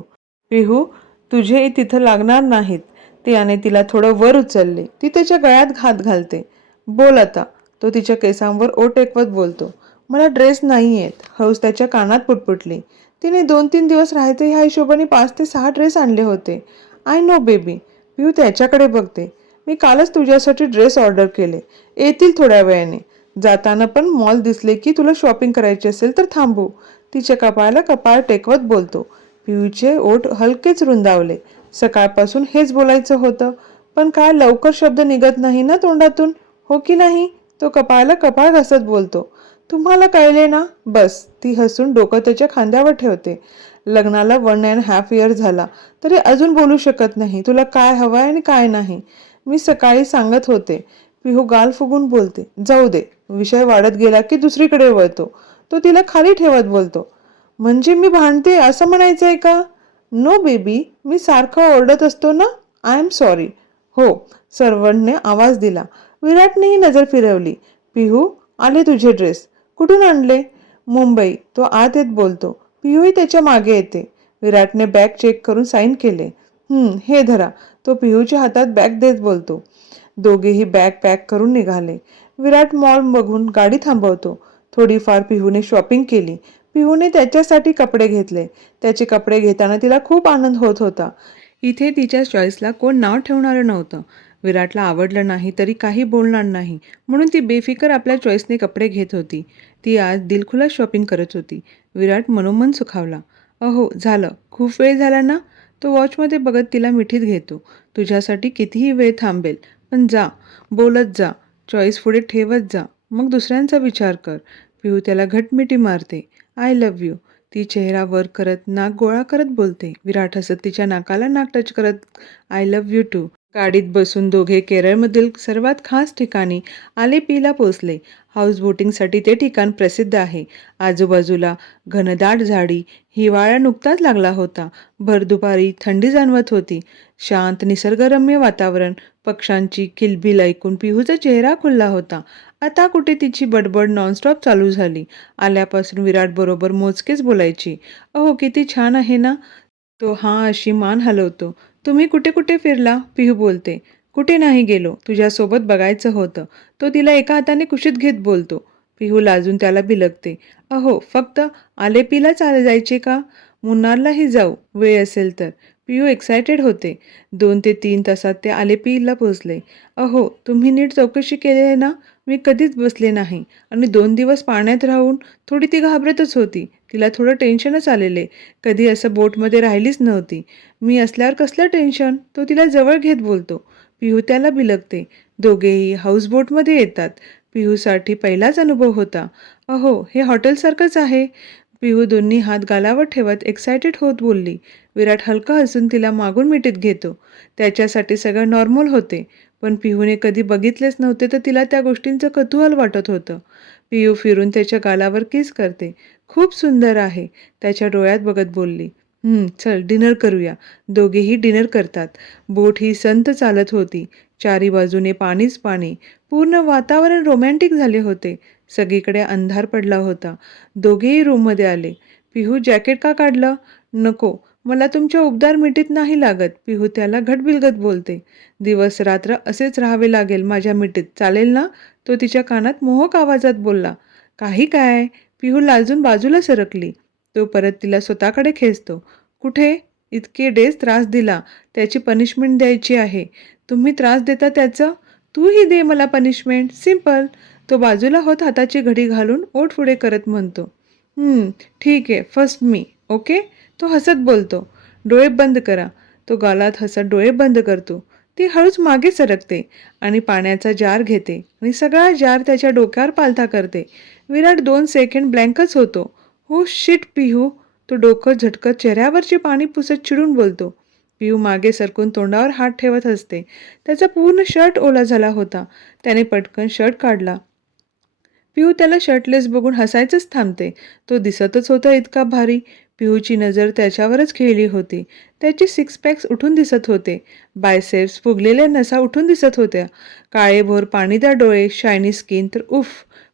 पिहू, तुझे तिथं लागणार नाहीत. त्याने तिला थोडं वर उचलले. ती त्याच्या गळ्यात हात घालते. बोल आता. तो तिच्या केसांवर ओठ टेकवत बोलतो. मला ड्रेस नाही येत. हौस त्याच्या कानात पुटपुटली. तिने 2-3 दिवस राहायचे ह्या हिशोबाने 5 ते 6 ड्रेस आणले होते. I know baby. पिहू त्याच्याकडे बघते. मी कालच तुझ्यासाठी ड्रेस ऑर्डर केले. येतील थोड्या वेळाने. जाताना पण मॉल दिसले की तुला शॉपिंग करायची असेल तर थांबू. तिच्या कपाळाला कपाळ टेकवत बोलतो. पिहूचे ओठ हलकेच रुंदावले. सकाळपासून हेच बोलायचं होतं, पण काय लवकर शब्द निघत नाही ना तोंडातून, हो की नाही? तो कपाळाला कपाळ घासत बोलतो. तुम्हाला कळले ना? बस. ती हसून डोकं त्याच्या खांद्यावर ठेवते. लग्नाला 1.5 इयर झाला तरी अजून बोलू शकत नाही तुला काय हवंय आणि काय नाही. मी सकाळी सांगत होते. पिहू गाल फुगून बोलते. जाऊ दे. विषय वाढत गेला की दुसरीकडे वळतो. तो तिला खाली ठेवत बोलतो. म्हणजे मी भांडते असं म्हणायचंय का? नो बेबी, मी सारखं ओरडत असतो ना. I am sorry. हो, सर्वंटने आवाज दिला. विराटनेही नजर फिरवली. पिहू, आले तुझे ड्रेस. कुठून आणले? मुंबई. तो आत येत बोलतो. पिहूही त्याच्या मागे येते. विराटने बॅग चेक करून साईन केले. हे धरा. तो पिहूच्या हातात बॅग देत बोलतो. दोघेही बॅग पॅक करून निघाले. विराट मॉल बघून गाडी थांबवतो. थोडीफार पिहूने शॉपिंग केली. पिहूने त्याच्यासाठी कपडे घेतले. त्याचे कपडे घेताना तिला खूप आनंद होत होता. इथे तिच्या चॉईसला कोण नाव ठेवणारं नव्हतं. विराटला आवडलं नाही तरी काही बोलणार नाही म्हणून ती बेफिकर आपल्या चॉईसने कपडे घेत होती. ती आज दिलखुलास शॉपिंग करत होती. विराट मनोमन सुखावला. अहो झालं, खूप वेळ झाला ना? तो वॉचमध्ये बघत तिला मिठीत घेतो. तुझ्यासाठी कितीही वेळ थांबेल, पण जा, बोलत जा, चॉईस पुढे ठेवत जा, मग दुसऱ्यांचा विचार कर. पिहू त्याला घटमिटी मारते. I love you. ती चेहरा वर करत नाक गोळा करत बोलते. विराट हसत तिच्या नाकाला नाक टच करत आय लव्ह यू टू. गाडीत बसून दोघे केरळमधील सर्वात खास ठिकाणी आलेपीला पोचले. हाऊस बोटिंगसाठी ते ठिकाण प्रसिद्ध आहे. आजूबाजूला घनदाट झाडी. हिवाळा नुकताच लागला होता. भर दुपारी थंडी जाणवत होती. शांत निसर्गरम्य वातावरण. पक्ष्यांची किलबिल ऐकून पिहूचा चेहरा खुलला होता. आता कुठे तिची बडबड नॉनस्टॉप चालू झाली. आल्यापासून विराट बरोबर मोजकेच बोलायची. अहो किती छान आहे ना? तो हां अशी मान हलवतो. तुम्ही कुठे कुठे फिरला? पिहू बोलते. कुठे नाही गेलो. तुझ्यासोबत बघायचं होतं. तो तिला एका हाताने कुशीत घेत बोलतो. पिहू लाजून त्याला बिलगते. अहो फक्त आलेपीला जायचे का? मुन्नारलाही जाऊ, वेळ असेल तर. पिहू एक्सायटेड होते. 2 ते 3 तासात ते आलेपीला पोचले. अहो तुम्ही नीट चौकशी केली ना? मी कधीच बसले नाही. आणि 2 दिवस पाण्यात राहून थोडी ती घाबरतच होती. तिला थोडं टेन्शनच आलेले. कधी असं बोटमध्ये राहिलीच नव्हती. मी असल्यावर कसलं टेन्शन? तो तिला जवळ घेत बोलतो. पिहू त्याला बिलगते. दोघेही हाऊसबोटमध्ये येतात. पिहूसाठी पहिलाच अनुभव होता. अहो हे हॉटेलसारखंच आहे. पिहू दोन्ही हात गालावर ठेवत एक्सायटेड होत बोलली. विराट हलका हसून तिला मागून मिठीत घेतो. त्याच्यासाठी सगळं नॉर्मल होते. पण पिहूने कधी बघितलेच नव्हते तर तिला त्या गोष्टींचं कुतूहल वाटत होतं. पिहू फिरून त्याच्या गालावर किस करते. खूप सुंदर आहे. त्याच्या डोळ्यात बघत बोलली. चल डिनर करूया. दोघेही डिनर करतात. बोट ही संथ चालत होती. चारी बाजूने पाणीच पाणी. पूर्ण वातावरण रोमॅन्टिक झाले होते. सगळीकडे अंधार पडला होता. दोघेही रूममध्ये आले. पिहू जॅकेट का काढलं? नको, मला तुमच्या उबदार मिठीत नाही लागत. पिहू त्याला घटबिलगत बोलते. दिवस रात्र असेच राहावे लागेल माझ्या मिठीत, चालेल ना? तो तिच्या कानात मोहक आवाजात बोलला. काही काय? पिहू लाजून बाजूला सरकली. तो परत तिला स्वतःकडे खेचतो. कुठे? इतके डेज त्रास दिला, त्याची पनिशमेंट द्यायची आहे. तुम्ही त्रास देता त्याचं? तूही दे मला पनिशमेंट, सिंपल. तो बाजूला होत हाताची घडी घालून ओठ पुढे करत म्हणतो. ठीक आहे, फर्स्ट मी, ओके? तो हसत बोलतो. डोळे बंद करा. तो गालात हसत डोळे बंद करतो. ती हळूच मागे सरकते आणि पाण्याचा जार घेते आणि सगळा जार त्याच्या डोक्यावर पालथा करते. विराट 2 सेकंड ब्लँकच होतो. हो शिट पिहू. तो डोकं झटकत चेहऱ्यावरचे पाणी पुसत चिडून बोलतो. पिहू मागे सरकून तोंडावर हात ठेवत हसते. त्याचा पूर्ण शर्ट ओला झाला होता. त्याने पटकन शर्ट काढला. पिहू त्याला शर्टलेस बघून हसायचंच थांबते. तो दिसतच होता इतका भारी. पिहूची नजर त्याच्यावरच खेळली होती. त्याचे 6 पॅक्स उठून दिसत होते. बायसेप्स, फुगलेल्या नसा उठून दिसत होत्या. काळेभोर पाणीदार डोळे, शायनी स्किन, तर उफ.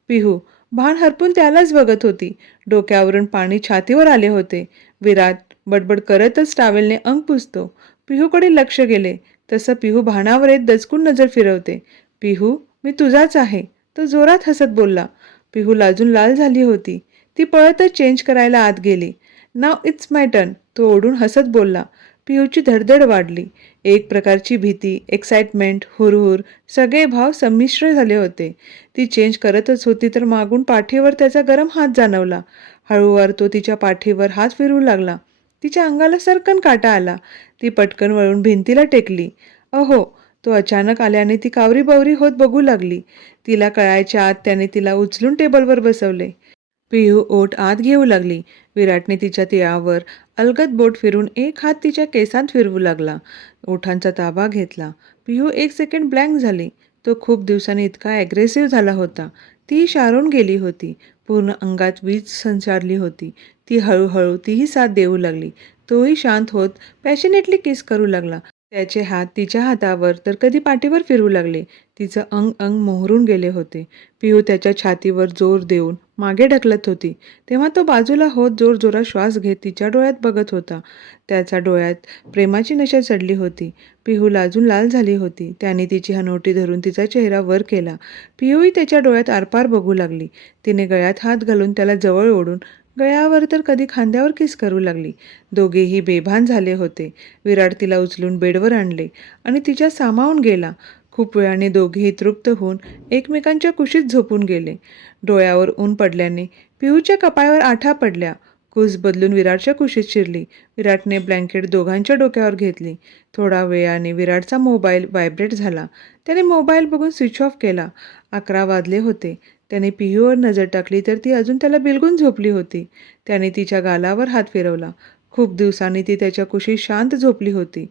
पिहू भान हरपून त्यालाच बघत होती. डोक्यावरून पाणी छातीवर आले होते. विराट बडबड करतच टावेलने अंग पुसतो. पिहूकडे लक्ष गेले. तसं पिहू भानावर येत दचकून नजर फिरवते. पिहू, मी तुझाच आहे. तो जोरात हसत बोलला. पिहू लाजून लाल झाली होती. ती पळतच चेंज करायला आत गेली. नाव इट्स माय टर्न. तो ओढून हसत बोलला. पिहूची धडधड वाढली. एक प्रकारची भीती, एक्साइटमेंट, हुरहुर, सगळे भाव संमिश्र झाले होते. ती चेंज करतच होती तर मागून पाठीवर त्याचा गरम हात जाणवला. हळूवार तो तिच्या पाठीवर हात फिरवू लागला. तिच्या अंगाला सरकन काटा आला. ती पटकन वळून भिंतीला टेकली. अहो. तो अचानक आल्याने ती कावरीबावरी होत बघू लागली. तिला कळायच्या आत त्याने तिला उचलून टेबलवर बसवले. पिहू ओठ आत घेऊ लागली. विराटने तिच्या तिळावर अलगद बोट फिरून एक हात तिच्या केसांत फिरवू लागला. ओठांचा ताबा घेतला. पिहू 1 सेकंड ब्लँक झाली. तो खूप दिवसांनी इतका ॲग्रेसिव्ह झाला होता. ती शारून गेली होती. पूर्ण अंगात वीज संचारली होती. ती हळूहळू तीही साथ देऊ लागली. तोही शांत होत पॅशनेटली किस करू लागला. त्याचे हात तिच्या हातावर तर कधी पाठीवर फिरू लागले. तिचं अंग अंग मोहरून गेले होते. पिहू त्याच्या छातीवर जोर देऊन मागे ढकलत होती. तेव्हा तो बाजूला होत जोरजोरात श्वास घेत तिच्या डोळ्यात बघत होता. त्याच्या डोळ्यात प्रेमाची नशा चढली होती. पिहू लाजून लाल झाली होती. त्याने तिची हनवटी धरून तिचा चेहरा वर केला. पिहूही त्याच्या डोळ्यात आरपार बघू लागली. तिने गळ्यात हात घालून त्याला जवळ ओढून गळ्यावर तर कधी खांद्यावर किस करू लागली. दोघेही बेभान झाले होते. विराट तिला उचलून बेडवर आणले आणि तिच्या सामावून गेला. खूप वेळाने दोघेही तृप्त होऊन एकमेकांच्या कुशीत झोपून गेले. डोळ्यावर ऊन पडल्याने पिहूच्या कपाळावर आठा पडल्या. कूस बदलून विराटच्या कुशीत शिरली. विराटने ब्लँकेट दोघांच्या डोक्यावर घेतली. थोडा वेळाने विराटचा मोबाईल व्हायब्रेट झाला. त्याने मोबाईल बघून स्विच ऑफ केला. 11 वाजले होते. त्याने पिहूवर नजर टाकली तर ती अजून त्याला बिलगून झोपली होती. त्याने तिच्या गालावर हात फिरवला. खूप दिवसांनी ती त्याच्या कुशीत शांत झोपली होती.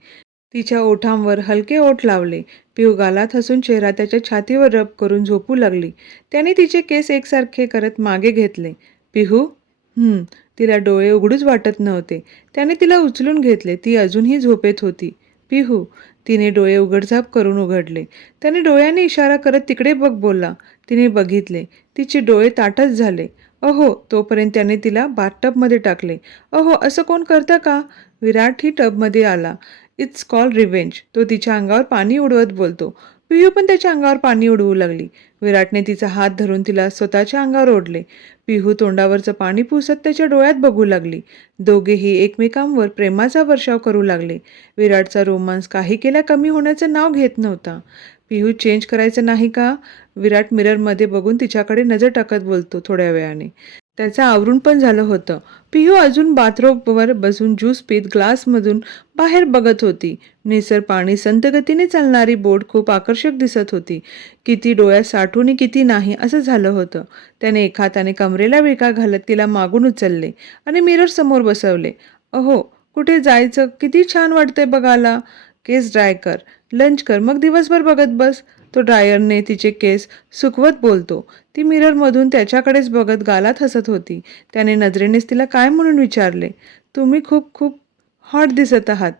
तिच्या ओठांवर हलके ओठ लावले. पिहू गालात हसून चेहरा त्याच्या छातीवर रब करून झोपू लागली. त्याने तिचे केस एकसारखे करत मागे घेतले. पिहू तिला डोळे उघडूच वाटत नव्हते. त्याने तिला उचलून घेतले. ती अजूनही झोपेत होती. पिहू तिने डोळे उघडझाप करून उघडले. त्याने डोळ्याने इशारा करत तिकडे बघ बोलला. तिने बघितले. तिचे डोळे ताटच झाले. अहो, तोपर्यंत त्याने तिला बाथटबमध्ये टाकले. अहो, असं कोण करतं का? विराटही टबमध्ये आला. इट्स कॉल रिव्हेंज, तो तिच्या अंगावर पाणी उडवत बोलतो. पिहू पण त्याच्या अंगावर पाणी उडवू लागली. विराटने तिचा हात धरून तिला स्वतःच्या अंगावर ओढले. पिहू तोंडावरचं पाणी पुसत त्याच्या डोळ्यात बघू लागली. दोघेही एकमेकांवर प्रेमाचा वर्षाव करू लागले. विराटचा रोमांस काही केल्या कमी होण्याचं नाव घेत नव्हता. पिहू चेंज करायचं नाही का? विराट मिररमध्ये बघून तिच्याकडे नजर टाकत बोलतो. थोड्या वेळाने त्याचं आवरून पण झालं होतं. पिहू अजून बाथरोबवर बसून ज्यूस पीत ग्लासमधून बाहेर बघत होती. निसर पाणी संत गतीने चालणारी बोट खूप आकर्षक दिसत होती. किती डोळ्यात साठून किती नाही असं झालं होतं. त्याने एका हाताने कमरेला विळखा घालत तिला मागून उचलले आणि मिरर समोर बसवले. अहो, कुठे जायचं? किती छान वाटतंय बघायला. केस ड्राय कर, लंच कर, मग दिवसभर बघत बस. तो ड्रायरने तिचे केस सुकवत बोलतो. ती मिररमधून त्याच्याकडेच बघत गालात हसत होती. त्याने नजरेनेच तिला काय म्हणून विचारले. तुम्ही खूप खूप हॉट दिसत आहात.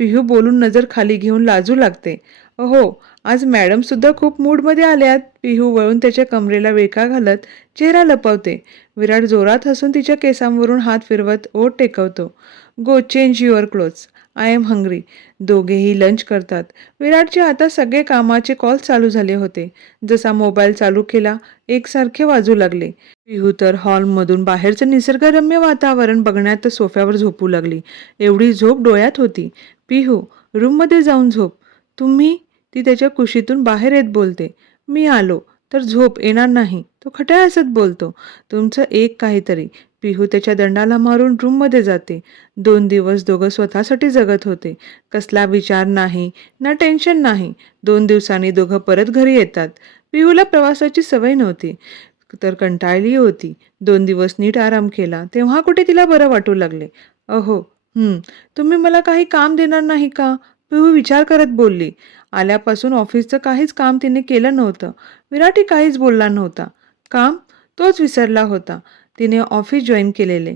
पिहू बोलून नजर खाली घेऊन लाजू लागते. अहो, आज मॅडम सुद्धा खूप मूडमध्ये आल्यात. पिहू वळून त्याच्या कमरेला विळखा घालत चेहरा लपवते. विराट जोरात हसून तिच्या केसांवरून हात फिरवत ओठ टेकवतो. Go change your clothes, I am hungry. दोघेही लंच करतात. विराटचे आता सगळे कामाचे कॉल चालू झाले होते. जसा मोबाईल चालू केला एकसारखे वाजू लागले. पिहू तर हॉलमधून बाहेरचं निसर्गरम्य वातावरण बघण्यात सोफ्यावर झोपू लागली. एवढी झोप डोळ्यात होती. पिहू, रूममध्ये जाऊन झोप. तुम्ही? ती त्याच्या कुशीतून बाहेर येत बोलते. मी आलो तर झोप येणार नाही, तो खट्याळ हसत बोलतो. तुमचं एक काहीतरी. पिहू त्याच्या दंडाला मारून रूममध्ये जाते. 2 दिवस दोघं स्वतःसाठी जगत होते. कसला विचार नाही ना टेन्शन नाही. 2 दिवसांनी दोघं परत घरी येतात. पिहूला प्रवासाची सवय नव्हती तर कंटाळली होती. 2 दिवस नीट आराम केला तेव्हा कुठे तिला बरं वाटू लागले. अहो, तुम्ही मला काही काम देणार नाही का? पिहू विचार करत बोलली. आल्यापासून ऑफिसचं काहीच काम तिने केलं नव्हतं. विराटही काहीच बोलला नव्हता. काम? तोच विसरला होता. तिने ऑफिस जॉईन केलेले.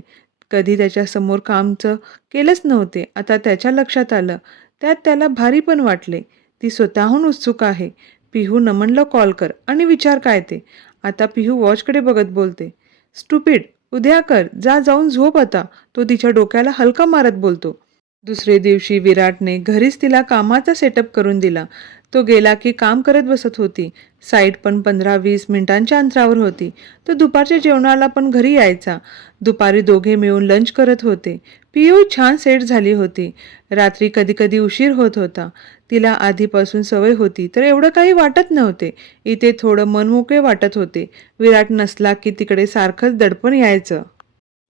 कधी त्याच्यासमोर कामचं केलंच नव्हते. आता त्याच्या लक्षात आलं. त्यात त्याला भारी पण वाटले. ती स्वतःहून उत्सुक आहे. पिहू, नमनला कॉल कर आणि विचार काय ते. आता पिहू वॉचकडे बघत बोलते. स्टुपिड, उद्या कर, जा जाऊन झोप आता, तो तिच्या डोक्याला हलका मारत बोलतो. दुसरे दिवशी विराटने घरीच तिला कामाचा सेटअप करून दिला. तो गेला की काम करत बसत होती. साईट पण 15-20 मिनिटांच्या अंतरावर होती. तो दुपारच्या जेवणाला पण घरी यायचा. दुपारी दोघे मिळून लंच करत होते. पियू छान सेट झाली होती. रात्री कधी कधी उशीर होत होता. तिला आधीपासून सवय होती तर एवढं काही वाटत नव्हते. इथे थोडं मनमोकळे वाटत होते. विराट नसला की तिकडे सारखंच दडपण यायचं.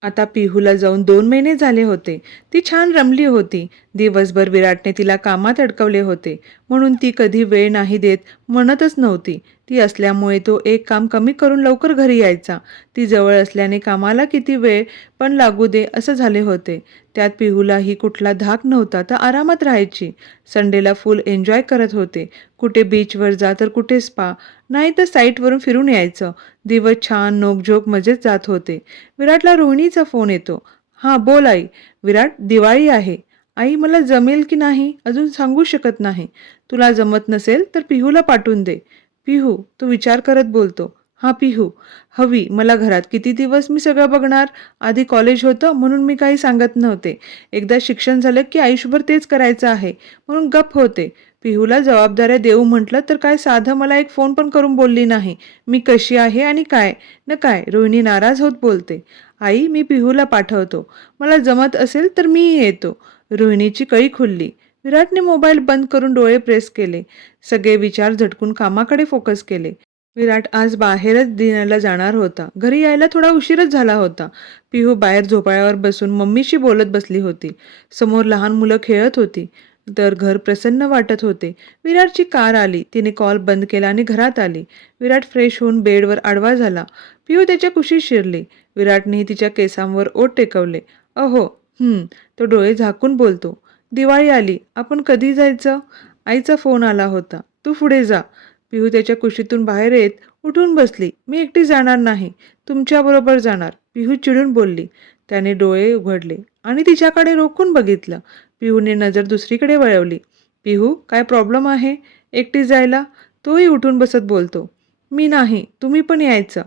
आता पिहूला जाऊन 2 महिने झाले होते. ती छान रमली होती. दिवसभर विराटने तिला कामात अडकवले होते म्हणून ती कधी वेळ नाही देत म्हणतच नव्हती. ती असल्यामुळे तो एक काम कमी करून लवकर घरी यायचा. ती जवळ असल्याने कामाला किती वेळ पण लागू दे असं झाले होते. त्यात पिहूलाही कुठला धाक नव्हता तर आरामात राहायची. संडेला फुल एन्जॉय करत होते. कुठे बीचवर जा तर कुठे स्पा, नाही तर साईटवरून फिरून यायचं. दिवस छान नोकझोक मजेत जात होते. विराटला रोहिणीचा फोन येतो. हां बोल आई. विराट, दिवाळी आहे. आई मला जमेल की नाही अजून सांगू शकत नाही. तुला जमत नसेल तर पिहूला पाठवून दे. पिहू, तो विचार करत बोलतो. हां पिहू, हवी मला घरात. किती दिवस मी सगळं बघणार? आधी कॉलेज होतं म्हणून मी काही सांगत नव्हते. एकदा शिक्षण झालं की आयुष्यभर तेच करायचं आहे म्हणून गप्प होते. पिहूला जबाबदाऱ्या देऊ म्हटलं तर काय साधं मला एक फोन पण करून बोलली नाही. मी कशी आहे आणि काय न काय. रोहिणी नाराज होत बोलते. आई मी पिहूला पाठवतो. मला जमत असेल तर मीही येतो. रोहिणीची कळी खुलली. विराटने मोबाईल बंद करून डोळे प्रेस केले. सगळे विचार झटकून कामाकडे फोकस केले. विराट आज बाहेरच डिनरला जाणार होता. घरी यायला थोडा उशीरच झाला होता. पिहू बाहेर झोपाळ्यावर बसून मम्मीशी बोलत बसली होती. समोर लहान मुलं खेळत होती. तर घर प्रसन्न वाटत होते. विराटची कार आली. तिने कॉल बंद केला आणि घरात आली. विराट फ्रेश होऊन बेडवर आडवा झाला. पिहू त्याच्या कुशीत शिरली. विराटनेही तिच्या केसांवर ओठ टेकवले. अहो, तो डोळे झाकून बोलतो. दिवाळी आली. आपण कधी जायचं? आईचा फोन आला होता. तू पुढे जा. पिहू त्याच्या कुशीतून बाहेर येत उठून बसली. मी एकटी जाणार नाही. तुमच्याबरोबर जाणार. पिहू चिडून बोलली. त्याने डोळे उघडले आणि तिच्याकडे रोखून बघितलं. पिहूने नजर दुसरीकडे वळवली. पिहू, काय प्रॉब्लेम आहे एकटी जायला? तोही उठून बसत बोलतो. मी नाही. तुम्ही पण यायचं.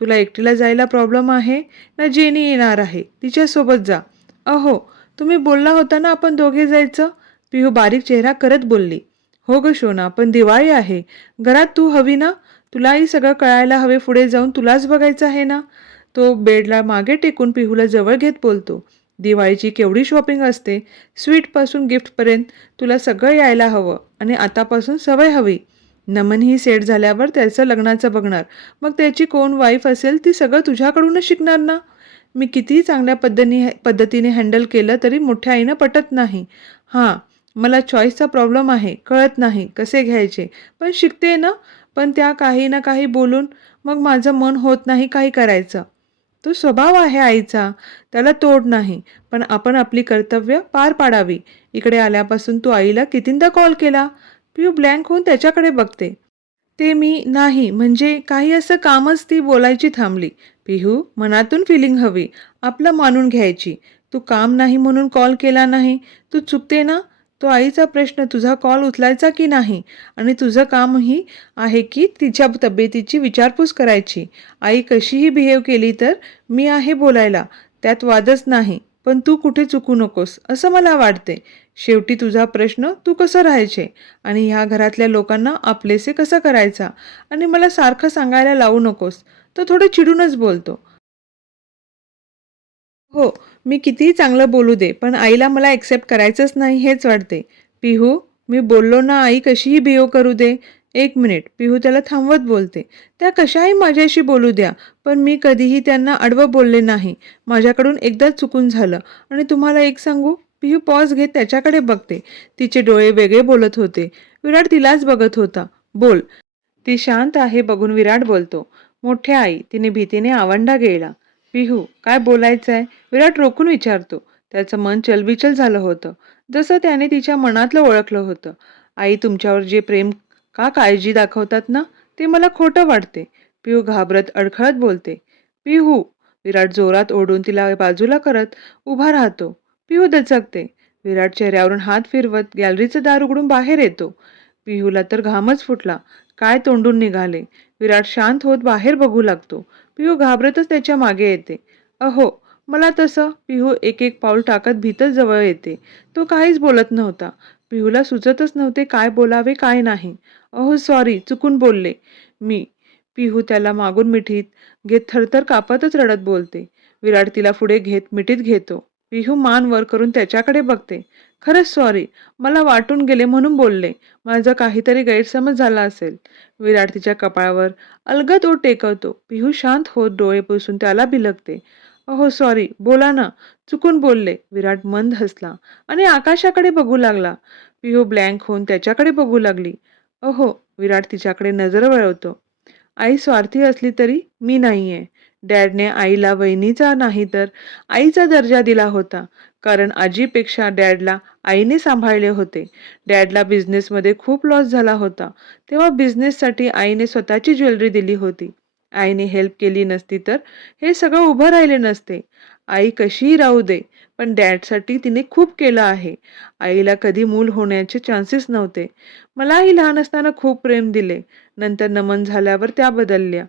तुला एकटीला जायला प्रॉब्लेम आहे ना? जेनी येणार आहे. तिच्यासोबत जा. अहो, तुम्ही बोलला होता ना आपण दोघे जायचं? पिहू बारीक चेहरा करत बोलली. हो ग शोना, पण दिवाळी आहे. घरात तू हवी ना? तुलाही सगळं कळायला हवे. पुढे जाऊन तुलाच बघायचं आहे ना? तो बेडला मागे टेकून पिहूला जवळ घेत बोलतो. दिवाळीची केवढी शॉपिंग असते. स्वीटपासून गिफ्टपर्यंत. तुला सगळं यायला हवं आणि आतापासून सवय हवी. नमनही सेट झाल्यावर त्याचं लग्नाचं बघणार. मग त्याची कोण वाईफ असेल ती सगळं तुझ्याकडूनच शिकणार ना? मी कितीही चांगल्या पद्धतीने हँडल केलं तरी मोठ्या आईनं पटत नाही. हां, मला चॉईसचा प्रॉब्लेम आहे. कळत नाही कसे घ्यायचे. पण शिकते ना. पण त्या काही ना काही बोलून मग माझं मन होत नाही काही करायचं. तो स्वभाव आहे आईचा. त्याला तोड नाही. पण आपण आपली कर्तव्य पार पाडावी. इकडे आल्यापासून तू आईला कितींदा कॉल केला? पिऊ ब्लँक होऊन त्याच्याकडे बघते. ते मी नाही म्हणजे काही असं कामच ती बोलायची थांबली. पिहू, मनातून फिलिंग हवी. आपलं मानून घ्यायची. तू काम नाही म्हणून कॉल केला नाही. तू चुकते ना? तो आईचा प्रश्न तुझा कॉल उचलायचा की नाही? आणि तुझं कामही आहे की तिच्या तब्येतीची विचारपूस करायची. आई कशीही बिहेव केली तर मी आहे बोलायला. त्यात वादच नाही. पण तू कुठे चुकू नकोस असं मला वाटते. शेवटी तुझा प्रश्न तू कसं राहायचे आणि ह्या घरातल्या लोकांना आपलेसे कसं करायचा आणि मला सारखं सांगायला लावू नकोस. तो थोडं चिडूनच बोलतो. हो, मी कितीही चांगलं बोलू दे, पण आईला मला एक्सेप्ट करायचंच नाही हेच वाटते. पिहू, मी बोललो ना आई कशीही बिहेव करू दे. एक मिनिट, पिहू त्याला थांबवत बोलते. त्या कशाही माझ्याशी बोलू द्या, पण मी कधीही त्यांना आडवं बोलले नाही. माझ्याकडून एकदाच चुकून झालं आणि तुम्हाला एक सांगू? पिहू पॉज घेत त्याच्याकडे बघते. तिचे डोळे वेगळे बोलत होते. विराट तिलाच बघत होता. बोल. ती शांत आहे बघून विराट बोलतो. मोठ्या आई, तिने भीतीने आवंढा गिळला. पिहू, काय बोलायचंय? विराट रोखून विचारतो. त्याचं मन चलबिचल झालं होतं. जसं त्याने तिच्या मनातलं ओळखलं होतं. आई तुमच्यावर जे प्रेम का काळजी दाखवतात ना, ते मला खोटं वाटते. पिहू घाबरत अडखळत बोलते. पिहू, विराट जोरात ओढून तिला बाजूला करत उभा राहतो. पिहू दचकते. विराट चेहऱ्यावरून हात फिरवत गॅलरीचं दार उघडून बाहेर येतो. पिहूला तर घामच फुटला. काय तोंडून निघाले? विराट शांत होत बाहेर बघू लागतो. पिहू घाबरतच त्याच्या मागे येते. अहो, मला तसं. पिहू एक एक पाऊल टाकत भीतच जवळ येते. तो काहीच बोलत नव्हता. पिहूला सुचतच नव्हते काय बोलावे काय नाही. अहो सॉरी, चुकून बोलले मी. पिहू त्याला मागून मिठीत घेत थरथर कापतच रडत बोलते. विराट तिला पुढे घेत मिठीत घेतो. पिहू मान वर करून त्याच्याकडे बघते. खरंच सॉरी. मला वाटून गेले म्हणून बोलले. माझा काहीतरी गैरसमज झाला असेल. विराट तिच्या कपाळावर अलगद ओठ टेकवतो. पिहू शांत होत डोळे पुसून त्याला बिलगते. अहो सॉरी, बोला ना. चुकून बोलले. विराट मंद हसला आणि आकाशाकडे बघू लागला. पिहू ब्लँक होऊन त्याच्याकडे बघू लागली. अहो, विराट तिच्याकडे नजर वळवतो. आई स्वार्थी असली तरी मी नाहीये. डॅडने आईला वहिनीचा नाही तर आईचा दर्जा दिला होता. कारण आजीपेक्षा डॅडला आईने सांभाळले होते. डॅडला बिझनेसमध्ये खूप लॉस झाला होता. तेव्हा बिझनेससाठी आईने स्वतःची ज्वेलरी दिली होती. आईने हेल्प केली नसती तर हे सगळं उभं राहिले नसते. आई कशीही राहू दे, पण डॅडसाठी तिने खूप केलं आहे. आईला कधी मूल होण्याचे चान्सेस नव्हते. मलाही लहान असताना खूप प्रेम दिले. नंतर नमन झाल्यावर त्या बदलल्या.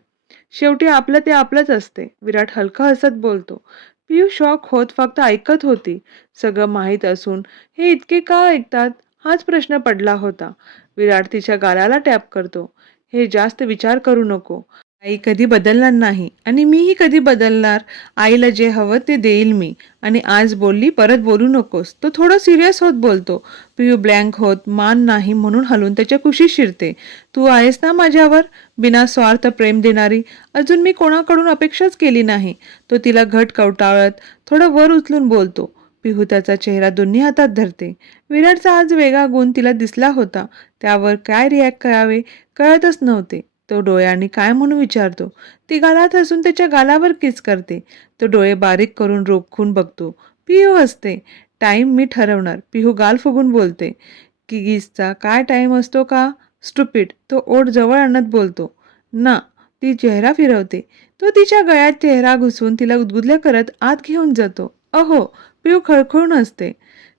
शेवटी आपलं ते आपलंच असते. विराट हलका हसत बोलतो. पियू शॉक होत फक्त ऐकत होती. सगळं माहीत असून हे इतके का ऐकतात? हाच प्रश्न पडला होता. विराट तिच्या गालाला टॅप करतो. हे जास्त विचार करू नको. आई कधी बदलणार नाही आणि मीही कधी बदलणार. आईला जे हवं ते देईल मी. आणि आज बोलली परत बोलू नकोस. तो थोडं सिरियस होत बोलतो. पियू ब्लँक होत मान नाही म्हणून हलून त्याच्या कुशीत शिरते. तू आहेस ना माझ्यावर बिना स्वार्थ प्रेम देणारी. अजून मी कोणाकडून अपेक्षाच केली नाही. तो तिला घट कवटाळत थोडं वर उचलून बोलतो. पिहू त्याचा चेहरा दोन्ही हातात धरते. विराटचा आज वेगळा गुण तिला दिसला होता. त्यावर काय रिॲक्ट करावे कळतच नव्हते. तो डोळ्यांनी काय म्हणून विचारतो. ती गालात हसून त्याच्या गालावर किस करते. तो डोळे बारीक करून रोखून बघतो. पिहू हसते. टाईम मी ठरवणार. पिहू गाल फुगून बोलते. किगीसचा काय टाईम असतो का? स्टुपिड. तो ओठ जवळ आणत बोलतो. ना. ती चेहरा फिरवते. तो तिच्या गळ्यात चेहरा घुसवून तिला उद्गुदल्या करत आत घेऊन जातो. अहो. पिहू खळखळून हसते.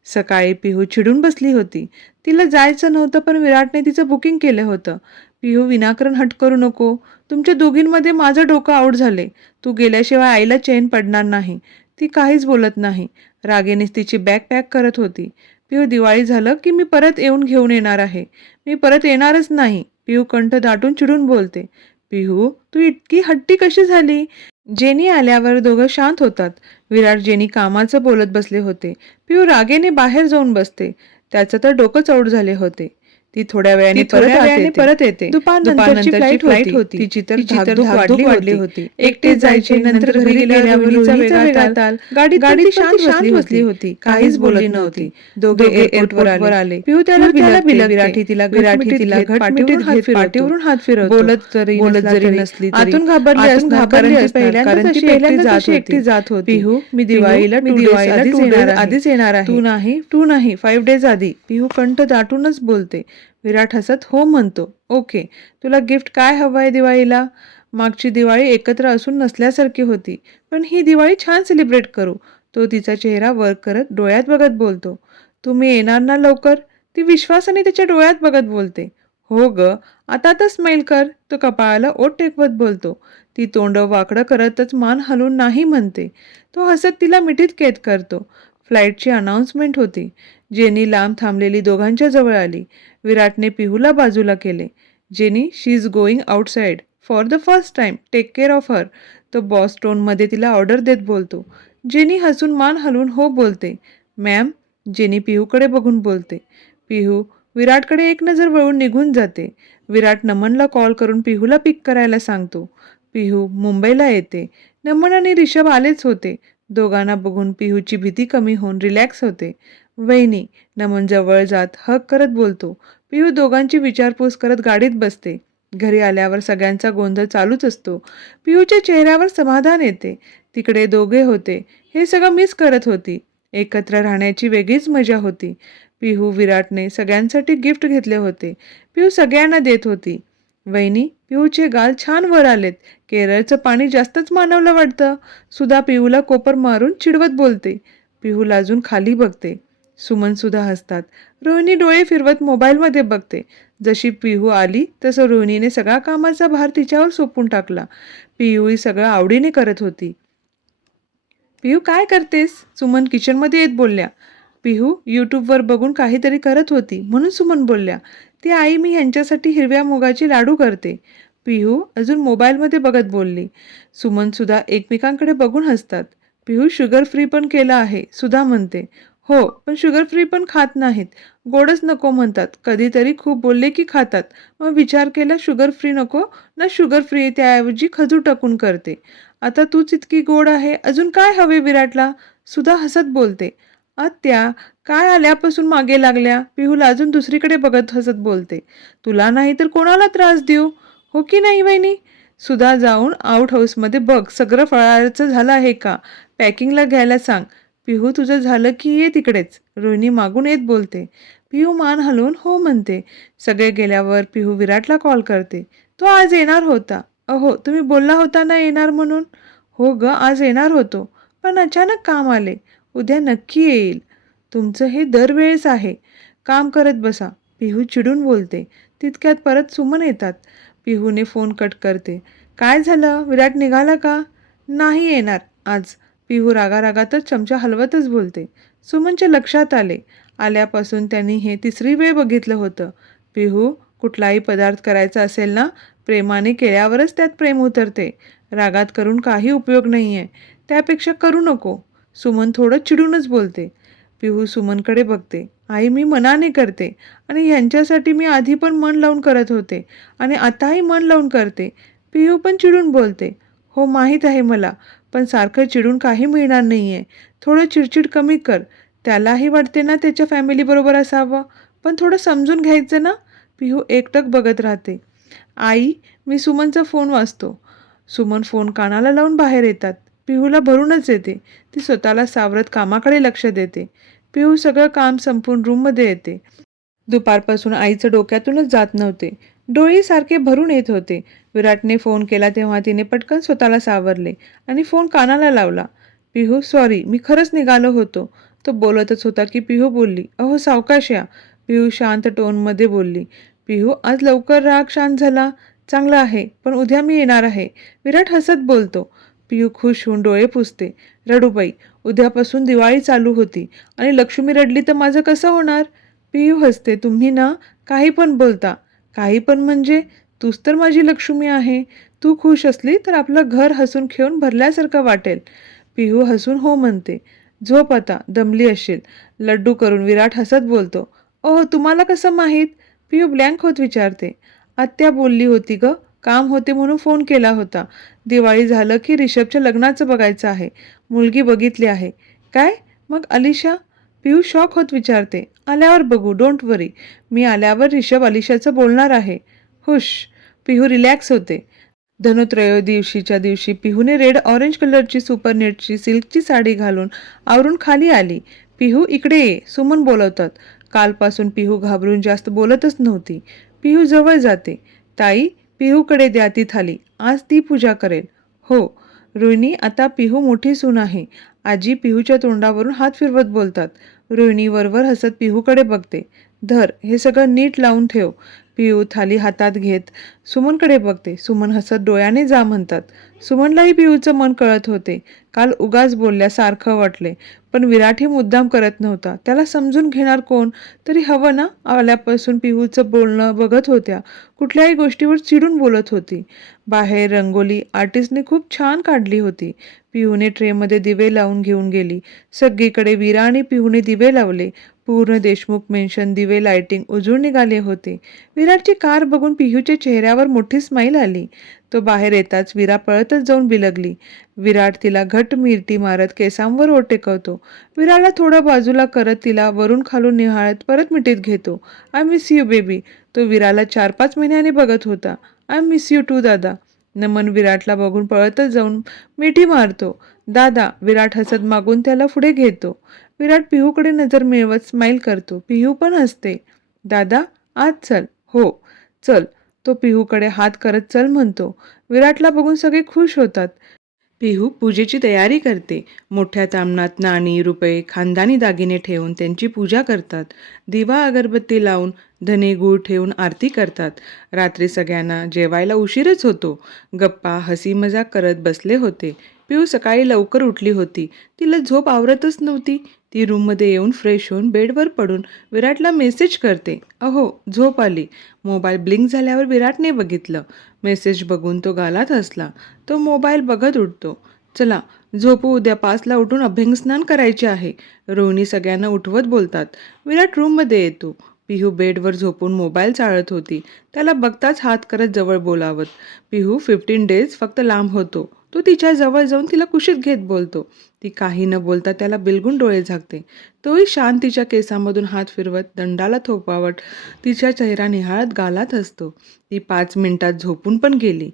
सकाळी पिहू चिडून बसली होती. तिला जायचं नव्हतं पण विराटने तिचं बुकिंग केलं होतं. पिहू विनाकारण हट करू नको. तुमच्या दोघींमध्ये माझं डोकं आऊट झाले. तू गेल्याशिवाय आईला चैन पडणार नाही. ती काहीच बोलत नाही. रागेनेच तिची बॅग पॅक करत होती. पिहू दिवाळी झालं की मी परत येऊन घेऊन येणार आहे. मी परत येणारच नाही. पिहू कंठ दाटून चिडून बोलते. पिहू तू इतकी हट्टी कशी झाली? जेनी आल्यावर दोघं शांत होतात. विराट जेनी कामाचं बोलत बसले होते. पिहू रागेने बाहेर जाऊन बसते. त्याचं तर डोकंच आऊट झाले होते. ती थोड्या वेळाने परत येते. दुपारनंतरची फ्लाईट होती. तिची तर धाकधूक वाढली होती. एकटे जायचे. नंतर घरी गेल्यावर रोहिणीचा वेगळा ताल. गाडीत शांत बसली होती. काहीच बोलली नव्हती. दोघे एअरपोर्टवर आले. पिहू त्याला बिलगते. विराठी तिला पाठीवरून हात फिरवतो. बोलत जरी नसली आतून घाबरली असणार कारण ती पहिल्यांदा एकटी जात होती. पिहू मी दिवाळीला 2 days आधीच येणार आहे. तू नाही 5 days आधी. पिहू कंठ दाटूनच बोलते. विराट हसत हो म्हणतो. ओके. तुला गिफ्ट काय हवंय दिवाळीला? मागची दिवाळी एकत्र असून नसल्यासारखी होती. पण ही दिवाळी छान सेलिब्रेट करू. तो तिचा चेहरा वर करत डोळ्यात बघत बोलतो. तुम्ही येणार ना लवकर? ती विश्वासाने त्याच्या डोळ्यात बघत बोलते. हो ग. आता स्माईल कर. तो कपाळाला ओठ टेकवत बोलतो. ती तोंड वाकडं करतच मान हलवून नाही म्हणते. तो हसत तिला मिठीत कैद करतो. फ्लाईटची अनाउन्समेंट होती. जेनी लांब थांबलेली दोघांच्या जवळ आली. विराटने पिहूला बाजूला केले. Jenny she is going outside for the first time. Take care of her. तो बॉस टोनमध्ये तिला ऑर्डर देत बोलतो. जेनी हसून मान हलवून हो बोलते. मॅम. जेनी पिहूकडे बघून बोलते. पिहू विराटकडे एक नजर वळून निघून जाते. विराट नमनला कॉल करून पिहूला पिक करायला सांगतो. पिहू मुंबईला येते. नमन आणि रिषभ आलेच होते. दोघांना बघून पिहूची भीती कमी होऊन रिलॅक्स होते. वहिनी. नमन जवळ जात हक करत बोलतो. पिहू दोघांची विचारपूस करत गाडीत बसते. घरी आल्यावर सगळ्यांचा गोंधळ चालूच असतो. पिहूच्या चेहऱ्यावर समाधान येते. तिकडे दोघे होते. हे सगळं मिस करत होती. एकत्र राहण्याची वेगळीच मजा होती. पिहू विराटने सगळ्यांसाठी गिफ्ट घेतले होते. पिहू सगळ्यांना देत होती. वहिनी. पिहूचे गाल छान वर आलेत. केरळचं पाणी जास्तच मानवलं वाटतं. सुधा पिहूला कोपर मारून चिडवत बोलते. पिहू लाजून खाली बघते. सुमन सुद्धा हसतात. रोहिणी डोळे फिरवत मोबाईलमध्ये बघते. जशी पिहू आली तसं रोहिणीने सगळा कामाचा भार तिच्यावर सोपून टाकला. पिहूही सगळं आवडीने करत होती. पिहू काय करतेस? सुमन किचनमध्ये येत बोलल्या. पिहू यूट्यूबवर बघून काहीतरी करत होती म्हणून सुमन बोलल्या. ती आई मी ह्यांच्यासाठी हिरव्या मुगाचे लाडू करते. पिहू अजून मोबाईलमध्ये बघत बोलली. सुमन सुद्धा एकमेकांकडे बघून हसतात. पिहू शुगर फ्री पण केलं आहे. सुधा म्हणते. हो पण शुगर फ्री पण खात नाहीत. गोडच नको म्हणतात. कधीतरी खूप बोलले की खातात. मग विचार केला शुगर फ्री नको ना शुगर फ्री त्याऐवजी खजूर टाकून करते. आता तूच इतकी गोड आहे. अजून काय हवे विराटला? सुधा हसत बोलते. आत्या काय आल्यापासून मागे लागल्या? पिहू लाजून दुसरीकडे बघत हसत बोलते. तुला नाही तर कोणाला त्रास देऊ? हो की नाही वहिनी? सुधा जाऊन आउट हाऊसमध्ये बघ सगळं फराळाचं झालं आहे का? पॅकिंगला घ्यायला सांग. पिहू तुझं झालं की ये तिकडेच. रोहिणी मागून येत बोलते. पिहू मान हलवून हो म्हणते. सगळे गेल्यावर पिहू विराटला कॉल करते. तो आज येणार होता. अहो तुम्ही बोलला होता ना येणार म्हणून? हो ग आज येणार होतो. पण अचानक काम आले. उद्या नक्की येईल. तुमचं हे दरवेळेस आहे. काम करत बसा. पिहू चिडून बोलते. तितक्यात परत सुमन येतात. पिहूने फोन कट करते. काय झालं? विराट निघाला का? नाही येणार आज. पिहू रागारागातच चमचा हलवतच बोलते. सुमनच्या लक्षात आले. आल्यापासून त्यांनी हे तिसरी वेळ बघितलं होतं. पिहू, कुठलाही पदार्थ करायचा असेल ना, प्रेमाने केल्यावरच त्यात प्रेम उतरते. रागात करून काही उपयोग नाही आहे. त्यापेक्षा करू नको. सुमन थोडं चिडूनच बोलते. पिहू सुमनकडे बघते. आई, मी मनाने करते आणि ह्यांच्यासाठी मी आधी पण मन लावून करत होते आणि आताही मन लावून करते. पिहू पण चिडून बोलते. हो, माहीत आहे मला, पण सारखं चिडून काही मिळणार नाही आहे. थोडं चिडचिड कमी कर. त्यालाही वाटते ना त्याच्या फॅमिलीबरोबर असावं, पण थोडं समजून घ्यायचं ना. पिहू एकटक बघत राहते. आई, मी सुमनचा फोन वाजतो. सुमन फोन कानाला लावून बाहेर येतात. पिहूला भरूनच येते. ती स्वतःला सावरत कामाकडे लक्ष देते. पिहू सगळं काम संपून रूममध्ये येते. दुपारपासून आईचं डोक्यातूनच जात नव्हते. डोळे सारखे भरून येत होते. विराटने फोन केला तेव्हा तिने पटकन स्वतःला सावरले आणि फोन कानाला लावला. पिहू, सॉरी, मी खरंच निघालो होतो. तो बोलतच होता की पिहू बोलली, अहो सावकाश या. पिहू शांत टोनमध्ये बोलली. पिहू, आज लवकर राग शांत झाला. चांगलं आहे, पण उद्या मी येणार आहे. विराट हसत बोलतो. पिहू खुश होऊन डोळे पुसते. रडूबाई, उद्यापासून दिवाळी चालू होती आणि लक्ष्मी रडली तर माझं कसं होणार? पिहू हसते. तुम्ही ना काही पण बोलता. काही पण म्हणजे? तूच तर माझी लक्ष्मी आहे. तू खुश असली तर आपलं घर हसून खेळून भरल्यासारखं वाटेल. पिहू हसून हो म्हणते. झोप आता, दमली असेल. लड्डू करून विराट हसत बोलतो. ओह, तुम्हाला कसं माहीत? पिहू ब्लँक होत विचारते. आत्या बोलली होती ग. काम होते म्हणून फोन केला होता. दिवाळी झालं की रिषभच्या लग्नाचं बघायचं आहे. मुलगी बघितली आहे. काय? मग अलिशा? पिहू शॉक होत विचारते. आल्यावर बघू, डोंट वरी. मी आल्यावर रिषभ अलिशाचं बोलणार आहे. हुश. पिहू रिलॅक्स होते. धनोत्रयोदशीच्या दिवशी पिहूने रेड ऑरेंज कलरची सुपर नेटची सिल्कची साडी घालून आवरून खाली आली. पिहू, इकडे ये, सुमन बोलवतात. कालपासून पिहू घाबरून जास्त बोलतच नव्हती. पिहू जवळ जाते. ताई, पिहूकडे द्या ती थाली. आज ती पूजा करेल. हो. रोहिणी, आता पिहू मोठी सून आहे. आजी पिहूच्या तोंडावरून हात फिरवत बोलतात. रोहिणी वरवर हसत पिहूकडे बघते. धर, हे सगळं नीट लावून ठेव. पिहू थाली हातात घेत सुमनकडे बघते. सुमन हसत डोळ्याने जा म्हणतात. सुमनलाही पिहूचं मन कळत होते. काल उगाच बोलल्यासारखं वाटले, पण विराटही मुद्दाम करत नव्हता. त्याला समजून घेणार कोण तरी हवं ना. आल्यापासून पिहूचं बोलणं बघत होत्या. कुठल्याही गोष्टीवर चिडून बोलत होती. बाहेर रंगोली आर्टिस्टने खूप छान काढली होती. पिहूने ट्रेमध्ये दिवे लावून घेऊन गेली. सगळीकडे विरा आणि पिहूने दिवे लावले. पूर्ण देशमुख मेन्शन दिवे लाइटिंग उजळून निघाले होते. विराटची कार बघून पिहूच्या चेहऱ्यावर मोठी स्माईल आली. तो बाहेर येताच विरा पळतच जाऊन बिलगली. विराट तिला घट्ट मिरटी मारत केसांवर ओठ टेकवतो. विराला थोडं बाजूला करत तिला वरून खालून निहाळत परत मिठीत घेतो. I miss you baby. तो विराला 4-5 महिन्याने बघत होता. आय मिस यू टू दादा. नमन विराटला बघून पळतच जाऊन मिठी मारतो. दादा. विराट हसत मागून त्याला पुढे घेतो. विराट पिहूकडे नजर मिळवत स्माईल करतो. पिहू पण हसते. दादा, आज चल. हो, चल. तो पिहूकडे हात करत चल म्हणतो. विराटला बघून सगळे खुश होतात. पिहू पूजेची तयारी करते. मोठ्या तामणात नाणी, रुपये, खानदानी दागिने ठेवून त्यांची पूजा करतात. दिवा अगरबत्ती लावून धने गूळ ठेवून आरती करतात. रात्री सगळ्यांना जेवायला उशीरच होतो. गप्पा हसी मजाक करत बसले होते. पिहू सकाळी लवकर उठली होती. तिला झोप आवरतच नव्हती. ती रूममध्ये येऊन फ्रेश होऊन बेडवर पडून विराटला मेसेज करते. अहो, झोप आली. मोबाईल ब्लिंक झाल्यावर विराटने बघितलं. मेसेज बघून तो गालात हसला. तो मोबाईल बघत उठतो. चला झोपू, उद्या 5ला उठून अभ्यंगस्नान करायचे आहे. रोहिणी सगळ्यांना उठवत बोलतात. विराट रूममध्ये येतो. पिहू बेडवर झोपून मोबाईल चाळत होती. त्याला बघताच हात करत जवळ बोलावत. पिहू 15 डेज फक्त लांब होतो. तो तिच्या जवळ जाऊन तिला कुशीत घेत बोलतो. ती काही न बोलता त्याला बिलगून डोळे झाकते. तोही शांत तिच्या केसांमधून हात फिरवत दंडाला थोपावत तिच्या चेहरा निहाळत गालात असतो. ती 5 मिनिटात झोपून पण गेली.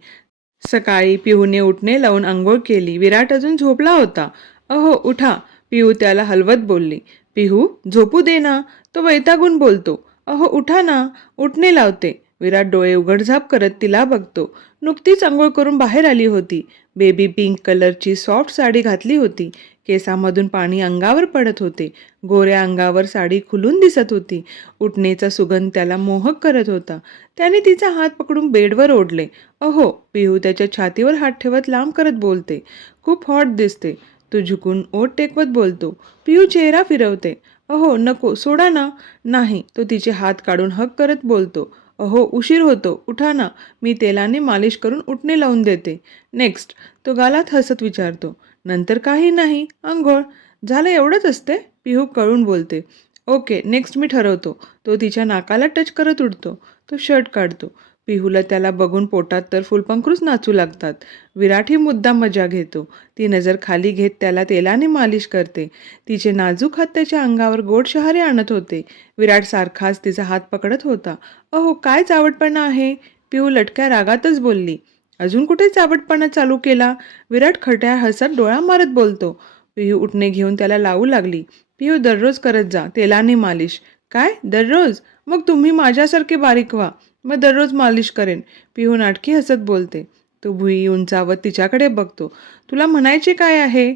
सकाळी पिहूने उठणे लावून अंघोळ केली. विराट अजून झोपला होता. अहो, उठा. पिहू त्याला हलवत बोलली. पिहू, झोपू दे ना. तो वैतागून बोलतो. अहो, उठा ना. उठणे लावते. विराट डोळे उघडझाप करत तिला बघतो. नुकतीच अंघोळ करून बाहेर आली होती. बेबी पिंक कलरची सॉफ्ट साडी घातली होती. केसामधून पाणी अंगावर पडत होते. गोऱ्या अंगावर साडी खुलून दिसत होती. उठणेचा सुगंध त्याला मोहक करत होता. त्याने तिचा हात पकडून बेडवर ओढले. अहो, पिहू त्याच्या छातीवर हात ठेवत लांब करत बोलते. खूप हॉट दिसते. तो झुकून ओठ टेकवत बोलतो. पिहू चेहरा फिरवते. अहो नको, सोडा ना. नाही, तो तिचे हात काढून हक करत बोलतो. अहो उशीर होतो, उठा ना. मी तेलाने मालिश करून उठणे लावून देते. नेक्स्ट, तो गालात हसत विचारतो. नंतर काही नाही, अंघोळ. झालं एवढंच असते? पिहू कळून बोलते. ओके, नेक्स्ट मी ठरवतो. तो तिच्या नाकाला टच करत उठतो. तो शर्ट काढतो. पिहूला त्याला बघून पोटात तर फुलपंखरूच नाचू लागतात. विराट ही मुद्दाम मजा घेतो. ती नजर खाली घेत त्याला तेलाने मालिश करते. तिचे नाजूक हात त्याच्या अंगावर गोड शहारे आणत होते. विराट सारखाच तिचा हात पकडत होता. अहो काय चावटपणा आहे, पिहू लटक्या रागातच बोलली. अजून कुठे चावटपणा चालू केला? विराट खट्या हसत डोळा मारत बोलतो. पिहू उठणे घेऊन त्याला लावू लागली. पिहू दररोज करत जा तेलाने मालिश. काय दररोज? मग तुम्ही माझ्यासारखे बारीक व्हा, मग दररोज मालिश करेन. पिहू नाटकी हसत बोलते. तो भुई उंचावत तिच्याकडे बघतो. तुला म्हणायचे काय आहे?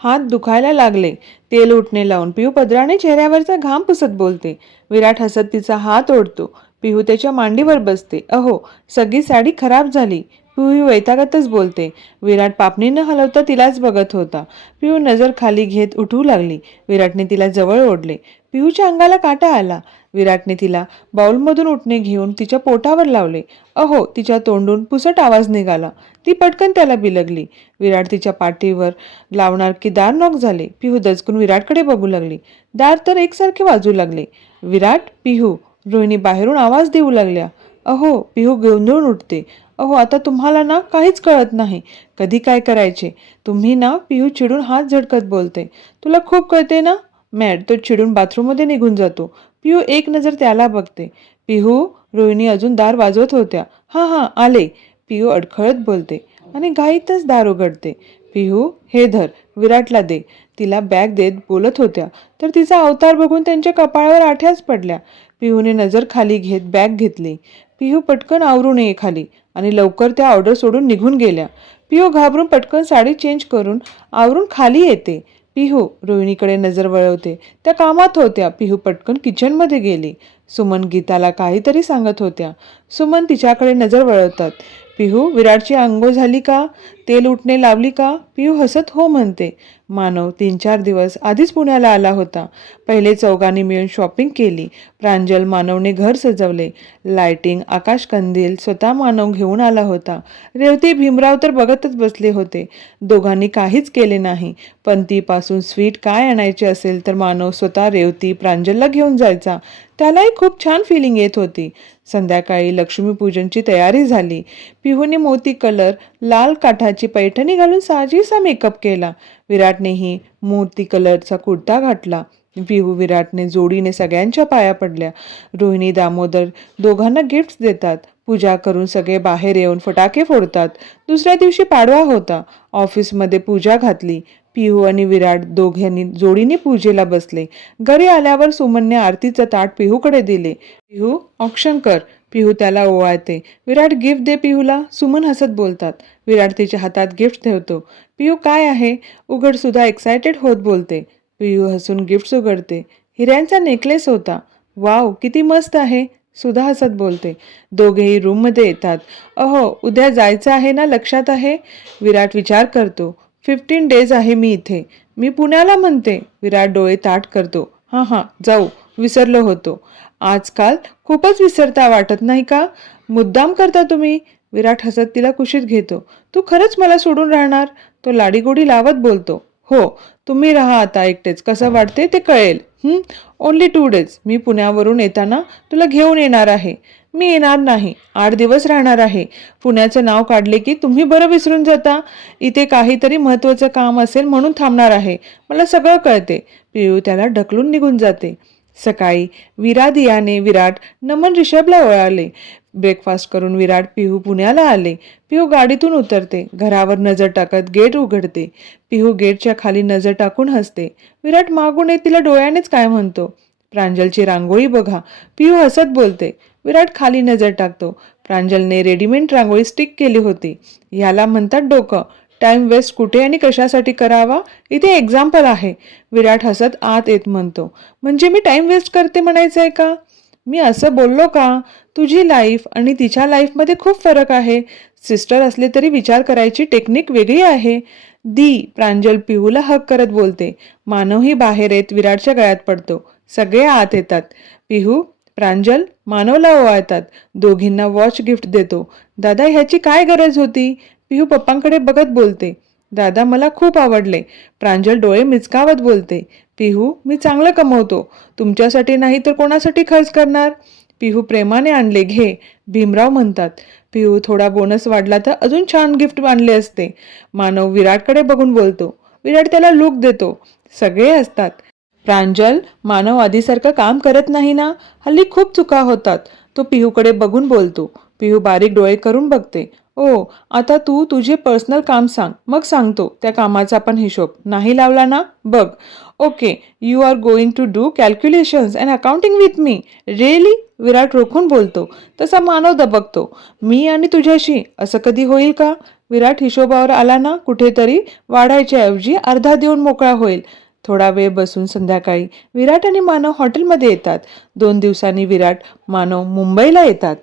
हात दुखायला लागले. तेल उठणे लावून पिहू पदराने चेहऱ्यावरचा घाम पुसत बोलते. विराट हसत तिचा हात ओढतो. पिहू त्याच्या मांडीवर बसते. अहो, सगळी साडी खराब झाली. पिहू वैतागतच बोलते. विराट पापणी न हलवता तिलाच बघत होता. पिहू नजर खाली घेत उठू लागली. विराटने तिला जवळ ओढले. पिहूच्या अंगाला काटा आला. विराटने तिला बाउलमधून उठणे घेऊन तिच्या पोटावर लावले. अहो, तिच्या तोंडून पुसट आवाज निघाला. ती पटकन त्याला बिलगली. विराट तिच्या पाठीवर लावणार की दार नॉक झाले. पिहू दचकून विराटकडे बघू लागली. दार तर एकसारखे वाजू लागले. विराट, पिहू, रोहिणी बाहेरून आवाज देऊ लागल्या. अहो, पिहू गोंधळून उठते. अहो, आता तुम्हाला ना काहीच कळत नाही. कधी काय करायचे तुम्ही ना. पिहू चिडून हात झटकत बोलते. तुला खूप कळते ना. मॅड, तो चिडून बाथरूममध्ये निघून जातो. पिहू एक नजर त्याला बघते. पिहू, रोहिणी अजून दार वाजवत होत्या. हां हां, आले. पिहू अडखळत बोलते आणि घाईतच दार उघडते. पिहू, हे धर, विराटला दे. तिला बॅग देत बोलत होत्या तर तिचा अवतार बघून त्यांच्या कपाळावर आठ्याच पडल्या. पिहूने नजर खाली घेत बॅग घेतली. पिहू पटकन आवरून ये खाली आणि लवकर त्या ऑर्डर सोडून निघून गेल्या. पिहू घाबरून पटकन साडी चेंज करून आवरून खाली येते. पिहू, रोहिणीकडे नजर वळवते. त्या कामात होत्या. पिहू पटकन किचनमध्ये गेली. सुमन गीताला काहीतरी सांगत होत्या. सुमन तिच्याकडे नजर वळवतात. पिहू, विराटची अंघोळ झाली का? तेल उठणे लावली का? पिहू हसत हो म्हणते. मानव 3-4 दिवस आधीच पुण्याला आला होता. पहिले चौघांनी मिळून शॉपिंग केली. प्रांजल, मानवने घर सजवले. लाइटिंग, आकाशकंदील स्वतः मानव घेऊन आला होता. रेवती, भीमराव तर बघतच बसले होते. दोघांनी काहीच केले नाही. पंतीपासून स्वीट काय आणायचे असेल तर मानव स्वतः रेवती, प्रांजलला घेऊन जायचा. त्यालाही खूप छान फिलिंग येत होती. संध्याकाळी लक्ष्मीपूजनची तयारी झाली. पिहूने मोती कलर, लाल काठाची पैठणी घालून साजेसा मेकअप केला. विराटनेही मोती कलरचा कुर्ता घातला. पिहू, विराटने जोडीने सगळ्यांच्या पाया पडल्या. रोहिणी, दामोदर दोघांना गिफ्ट्स देतात. पूजा करून सगळे बाहेर येऊन फटाके फोडतात. दुसऱ्या दिवशी पाडवा होता. ऑफिसमध्ये पूजा घातली. पिहू आणि विराट दोघांनी जोडीने पूजेला बसले. घरी आल्यावर सुमनने आरतीचं ताट पिहूकडे दिले. पिहू, औक्षण कर. पिहू त्याला ओवाळते. विराट, गिफ्ट दे पिहूला. सुमन हसत बोलतात. विराट तिच्या हातात गिफ्ट ठेवतो. पिहू, काय आहे? उघड. सुद्धा एक्सायटेड होत बोलते. पिहू हसून गिफ्ट उघडते. हिऱ्यांचा नेकलेस होता. वाव, किती मस्त आहे. सुधा हसत बोलते. दोघेही रूममध्ये येतात. अहो, उद्या जायचं आहे ना, लक्षात आहे? विराट विचार करतो. 15 डेज आहे मी इथे. मी पुण्याला म्हणते. विराट डोळे ताठ करतो. हां हां, जाऊ. विसरलो होतो. आजकाल खूपच विसरता वाटत नाही का? मुद्दाम करता तुम्ही. विराट हसत तिला कुशीत घेतो. तू खरंच मला सोडून राहणार? तो लाडीगोडी लावत बोलतो. हो, तुम्ही राहा आता एकटेच. कसं वाटते ते कळेल. Only 2 days. मी पुण्यावरून येताना तुला घेऊन येणार आहे. मी येणार नाही. 8 दिवस राहणार आहे. पुण्याचं नाव काढले की तुम्ही बरं विसरून जाता. इथे काहीतरी महत्त्वाचं काम असेल म्हणून थांबणार आहे. मला सगळं कळते. पियू त्याला ढकलून निघून जाते. सकाळी विरादियाने विराट, नमन ऋषभला ओळखले. ब्रेकफास्ट करून विराट, पिहू पुण्याला आले. पिहू गाडीतून उतरते. घरावर नजर टाकत गेट उघडते. पिहू गेटच्या खाली नजर टाकून हसते. विराट मागून येत तिला डोळ्यानेच काय म्हणतो. प्रांजलची रांगोळी बघा. पिहू हसत बोलते. विराट खाली नजर टाकतो. प्रांजलने रेडीमेड रांगोळी स्टिक केली होती. ह्याला म्हणतात डोकं. टाइम वेस्ट कुठे आणि कशासाठी करावा? इथे एक्झाम्पल आहे. विराट हसत आत येत म्हणतो, म्हणजे मी टाइम वेस्ट करते म्हणायचंय का? मी असं बोललो का? तुझी लाईफ आणि तिच्या लाईफमध्ये खूप फरक आहे. सिस्टर असले तरी विचार करायची टेक्निक वेगळी आहे. प्रांजल पिहूला हक करत बोलते. मानवही बाहेर येत विराटच्या गळ्यात पडतो. सगळे आत येतात. पिहू, प्रांजल मानवला ओवाळतात. दोघींना वॉच गिफ्ट देतो. दादा, ह्याची काय गरज होती? पिहू पप्पांकडे बघत बोलते. दादा, मला खूप आवडले. प्रांजल डोळे मिचकावत बोलते. पिहू, मी चांगलं कमवतो. तुमच्यासाठी नाही तर कोणासाठी खर्च करणार? पिहू प्रेमाने आणले, घे. भीमराव म्हणतात. पिहू, थोडा बोनस वाढला तर अजून छान गिफ्ट आणले असते. मानव विराटकडे बघून बोलतो. विराट त्याला लूक देतो. सगळे असतात. प्रांजल, मानव आधीसारखं काम करत नाही ना? हल्ली खूप चुका होतात. तो पिहूकडे बघून बोलतो. पिहू बारीक डोळे करून बघते. ओ, आता तू तुझे पर्सनल काम सांग, मग सांगतो त्या कामाचा पण हिशोब. नाही लावला ना? बघ. Okay, you are going to do calculations and accounting with me. Really? Virat रोखून बोलतो. तसा मानव दबकतो. मी आणि तुझ्याशी असं कधी होईल का? विराट हिशोबावर आला ना कुठेतरी वाढायच्या ऐवजी अर्धा देऊन मोकळा होईल. थोडा वेळ बसून संध्याकाळी विराट आणि मानव हॉटेलमध्ये येतात. 2 दिवसांनी विराट, मानव मुंबईला येतात.